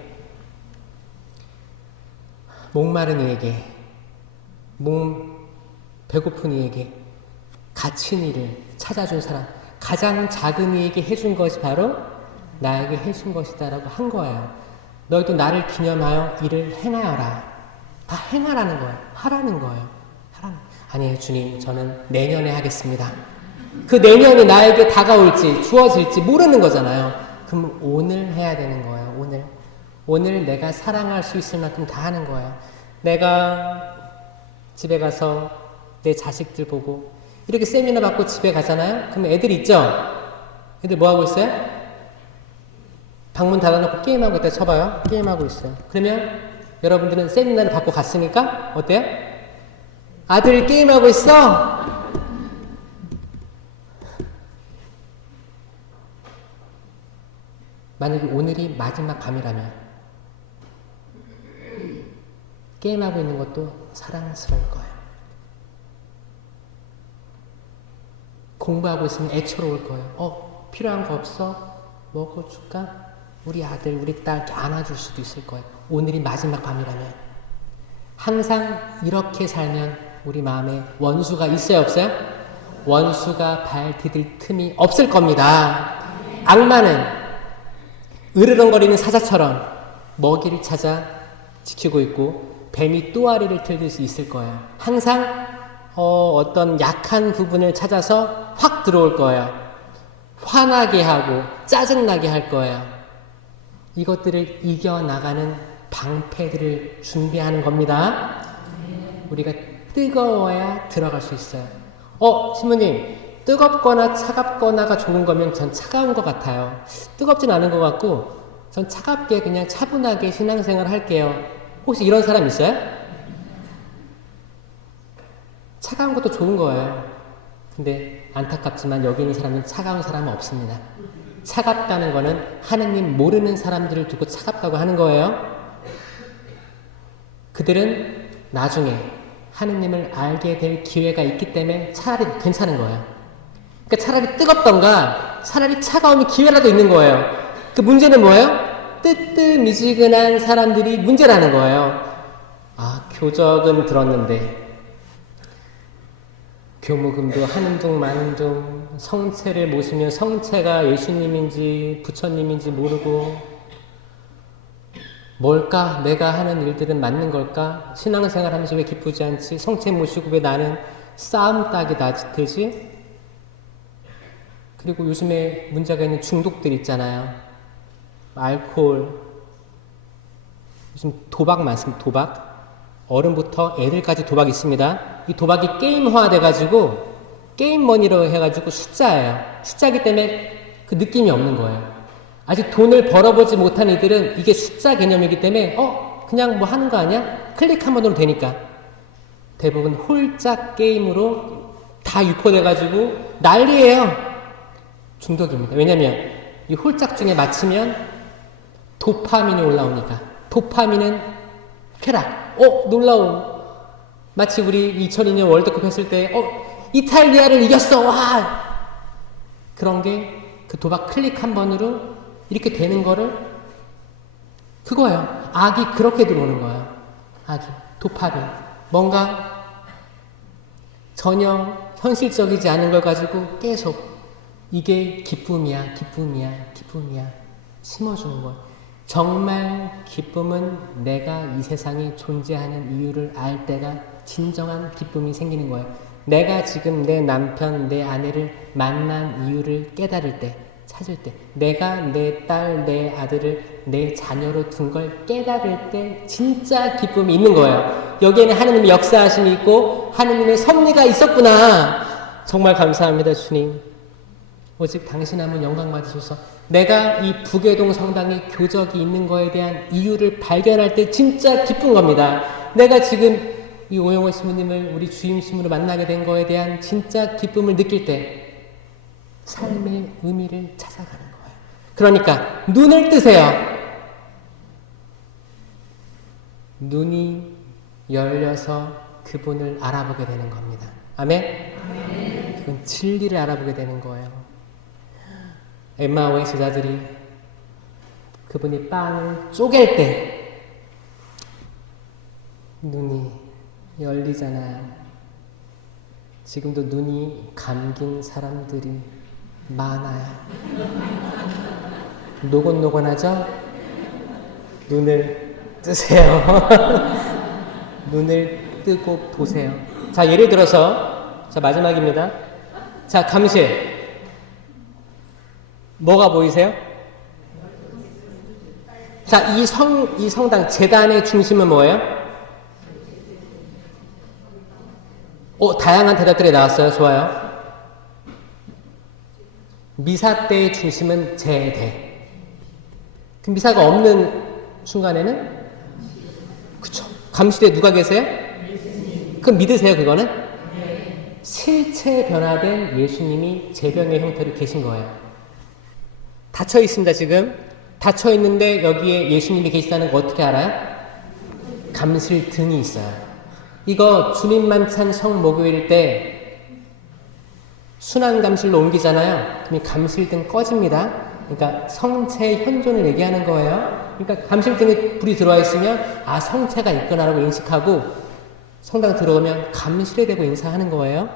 목마른 이에게, 배고픈 이에게 갇힌 이를 찾아준 사람, 가장 작은 이에게 해준 것이 바로 나에게 해준 것이다 라고 한 거예요. 너희도 나를 기념하여 이를 행하여라. 다 행하라는 거예요. 하라는 거예요. 아니에요, 주님. 저는 내년에 하겠습니다. 그 내년이 나에게 다가올지 주어질지 모르는 거잖아요. 그럼 오늘 해야 되는 거예요. 오늘 내가 사랑할 수 있을 만큼 다 하는 거예요. 내가 집에 가서 내 자식들 보고 이렇게 세미나 받고 집에 가잖아요. 그럼 애들 있죠? 애들 뭐 하고 있어요? 방문 닫아놓고 게임하고 있다 쳐봐요. 게임하고 있어요. 그러면 여러분들은 세미나를 받고 갔으니까 어때요? 아들 게임하고 있어? 만약에 오늘이 마지막 밤이라면 게임하고 있는 것도 사랑스러울 거예요. 공부하고 있으면 애처로울 거예요. 필요한 거 없어? 먹어줄까? 우리 아들, 우리 딸 이렇게 안아줄 수도 있을 거예요. 오늘이 마지막 밤이라면. 항상 이렇게 살면 우리 마음에 원수가 있어요, 없어요? 원수가 발 디딜 틈이 없을 겁니다. 악마는 으르렁거리는 사자처럼 먹이를 찾아 지키고 있고 뱀이 또아리를 틀듯이 있을 거예요. 항상 어떤 약한 부분을 찾아서 확 들어올 거예요. 화나게 하고 짜증나게 할 거예요. 이것들을 이겨나가는 방패들을 준비하는 겁니다. 우리가 뜨거워야 들어갈 수 있어요. 신부님, 뜨겁거나 차갑거나가 좋은 거면 전 차가운 것 같아요. 뜨겁진 않은 것 같고 전 차갑게 그냥 차분하게 신앙생활 할게요. 혹시 이런 사람 있어요? 차가운 것도 좋은 거예요. 근데 안타깝지만 여기 있는 사람은 차가운 사람은 없습니다. 차갑다는 거는 하느님 모르는 사람들을 두고 차갑다고 하는 거예요. 그들은 나중에 하느님을 알게 될 기회가 있기 때문에 차라리 괜찮은 거예요. 그러니까 차라리 뜨겁던가 차라리 차가움이 기회라도 있는 거예요. 그 문제는 뭐예요? 뜨뜻미지근한 사람들이 문제라는 거예요. 교적은 들었는데 교무금도 하는 둥 마는 둥 성체를 모시면 성체가 예수님인지 부처님인지 모르고 뭘까? 내가 하는 일들은 맞는 걸까? 신앙생활 하면서 왜 기쁘지 않지? 성체 모시고 왜 나는 싸움 딱이 되지? 그리고 요즘에 문제가 있는 중독들 있잖아요. 알코올, 요즘 도박 많습니다. 도박. 어른부터 애들까지 도박 있습니다. 이 도박이 게임화 돼가지고 게임머니로 해가지고 숫자예요. 숫자기 때문에 그 느낌이 없는 거예요. 아직 돈을 벌어보지 못한 이들은 이게 숫자 개념이기 때문에 그냥 뭐 하는 거 아니야? 클릭 한 번으로 되니까. 대부분 홀짝 게임으로 다 유포돼가지고 난리예요. 중독입니다. 왜냐면 이 홀짝 중에 맞추면 도파민이 올라오니까. 도파민은 쾌락. 놀라운. 마치 우리 2002년 월드컵 했을 때 이탈리아를 이겼어. 와! 그런 게 그 도박 클릭 한 번으로 이렇게 되는 거를 그거예요. 악이 그렇게 들어오는 거예요. 악이. 도파민. 뭔가 전혀 현실적이지 않은 걸 가지고 계속 이게 기쁨이야, 기쁨이야, 기쁨이야 심어주는 거예요. 정말 기쁨은 내가 이 세상에 존재하는 이유를 알 때가 진정한 기쁨이 생기는 거예요. 내가 지금 내 남편, 내 아내를 만난 이유를 깨달을 때, 찾을 때, 내가 내 딸, 내 아들을 내 자녀로 둔 걸 깨달을 때 진짜 기쁨이 있는 거예요. 여기에는 하느님의 역사하심이 있고 하느님의 섭리가 있었구나. 정말 감사합니다, 주님. 오직 당신 한번 영광 받으소서. 내가 이 부계동 성당에 교적이 있는 거에 대한 이유를 발견할 때 진짜 기쁜 겁니다. 내가 지금 이 오영호 신부님을 우리 주임신부로 만나게 된 거에 대한 진짜 기쁨을 느낄 때 삶의 의미를 찾아가는 거예요. 그러니까 눈을 뜨세요. 눈이 열려서 그분을 알아보게 되는 겁니다. 아멘? 그건 진리를 알아보게 되는 거예요. 엠마오의 제자들이 그분이 빵을 쪼갤 때 눈이 열리잖아요. 지금도 눈이 감긴 사람들이 많아요. 노곤노곤하죠? 눈을 뜨세요. 눈을 뜨고 보세요. 자, 예를 들어서, 자, 마지막입니다. 자, 감실. 뭐가 보이세요? 자, 이 성당, 재단의 중심은 뭐예요? 다양한 대답들이 나왔어요. 좋아요. 미사 때의 중심은 제대. 그 미사가 없는 순간에는? 그쵸. 감시대에 누가 계세요? 그럼 믿으세요, 그거는? 실체 변화된 예수님이 제병의 형태로 계신 거예요. 닫혀 있습니다, 지금. 닫혀 있는데 여기에 예수님이 계시다는 거 어떻게 알아요? 감실 등이 있어요. 이거 주민만찬 성목요일 때 순환감실로 옮기잖아요. 그럼 감실등 꺼집니다. 그러니까 성체 현존을 얘기하는 거예요. 그러니까 감실등에 불이 들어와 있으면 성체가 있구나라고 인식하고 성당 들어오면 감실에 대고 인사하는 거예요.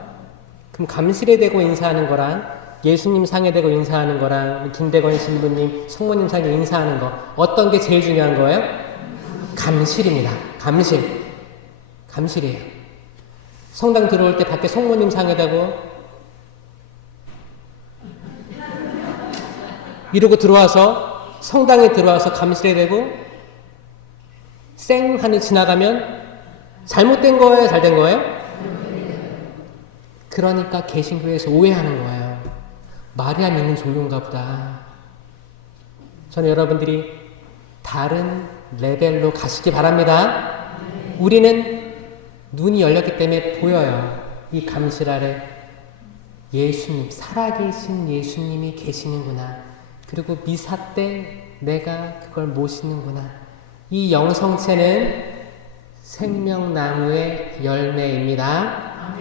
그럼 감실에 대고 인사하는 거랑 예수님 상에 대고 인사하는 거랑 김대건 신부님, 성모님 상에 인사하는 거 어떤 게 제일 중요한 거예요? 감실입니다. 감실이에요. 성당 들어올 때 밖에 성모님 상에 대고 이러고 들어와서 성당에 들어와서 감실에 대고 쌩 하니 지나가면 잘못된 거예요? 잘된 거예요? 그러니까 개신교에서 오해하는 거예요. 마리아 믿는 종교인가 보다. 저는 여러분들이 다른 레벨로 가시기 바랍니다. 우리는 눈이 열렸기 때문에 보여요. 이 감실 아래 예수님, 살아계신 예수님이 계시는구나. 그리고 미사 때 내가 그걸 모시는구나. 이 영성체는 생명나무의 열매입니다.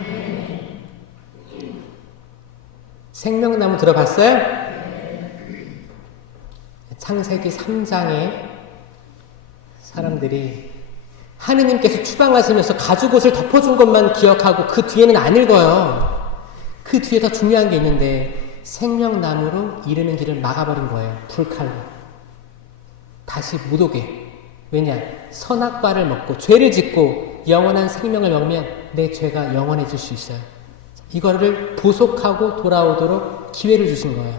생명나무 들어봤어요? 창세기 3장에 사람들이 하느님께서 추방하시면서 가죽옷을 덮어준 것만 기억하고 그 뒤에는 안 읽어요. 그 뒤에 더 중요한 게 있는데 생명나무로 이르는 길을 막아버린 거예요. 불칼로. 다시 못 오게. 왜냐? 선악과를 먹고 죄를 짓고 영원한 생명을 먹으면 내 죄가 영원해질 수 있어요. 이거를 보속하고 돌아오도록 기회를 주신 거예요.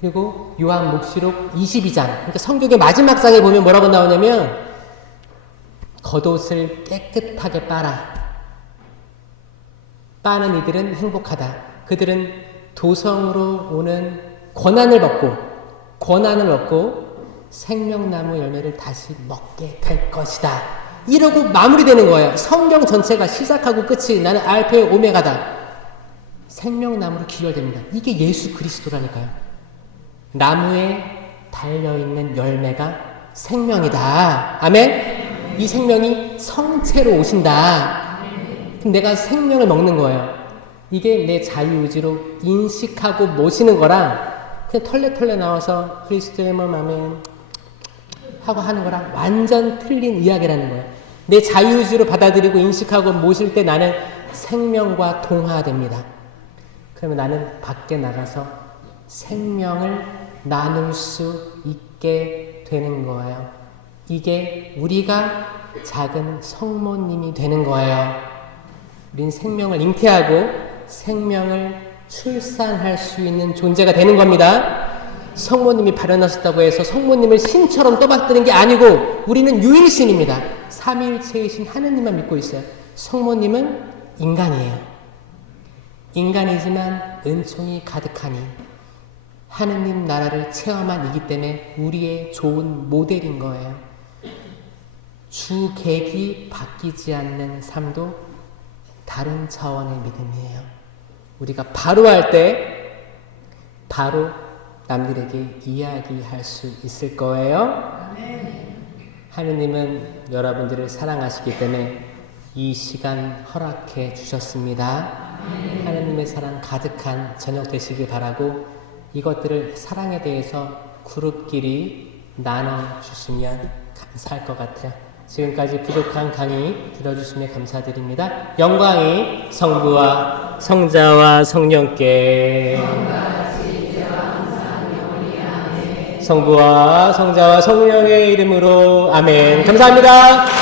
그리고 요한복시록 22장, 그러니까 성경의 마지막 장에 보면 뭐라고 나오냐면 겉옷을 깨끗하게 빨아. 빠는 이들은 행복하다. 그들은 도성으로 오는 권한을 얻고 생명나무 열매를 다시 먹게 될 것이다. 이러고 마무리되는 거예요. 성경 전체가 시작하고 끝이 나는 알파의 오메가다. 생명나무로 기결됩니다. 이게 예수 그리스도라니까요. 나무에 달려있는 열매가 생명이다. 아멘? 이 생명이 성체로 오신다. 그럼 내가 생명을 먹는 거예요. 이게 내 자유의지로 인식하고 모시는 거랑 그냥 털레 나와서 그리스도의 몸 아멘 하고 하는 거랑 완전 틀린 이야기라는 거예요. 내 자유의지로 받아들이고 인식하고 모실 때 나는 생명과 동화됩니다. 그러면 나는 밖에 나가서 생명을 나눌 수 있게 되는 거예요. 이게 우리가 작은 성모님이 되는 거예요. 우린 생명을 잉태하고 생명을 출산할 수 있는 존재가 되는 겁니다. 성모님이 발현하셨다고 해서 성모님을 신처럼 떠받드는 게 아니고 우리는 유일신입니다. 삼위일체이신 하느님만 믿고 있어요. 성모님은 인간이에요. 인간이지만 은총이 가득하니 하느님 나라를 체험한 이기 때문에 우리의 좋은 모델인 거예요. 주 계획이 바뀌지 않는 삶도 다른 차원의 믿음이에요. 우리가 바로 할 때 바로 남들에게 이야기할 수 있을 거예요. 하느님은 여러분들을 사랑하시기 때문에 이 시간 허락해 주셨습니다. 하느님의 사랑 가득한 저녁 되시길 바라고 이것들을 사랑에 대해서 그룹끼리 나눠주시면 감사할 것 같아요. 지금까지 부족한 강의 들어주심에 감사드립니다. 영광이 성부와 성자와 성령께 성부와 성자와 성령의 이름으로 아멘. 감사합니다.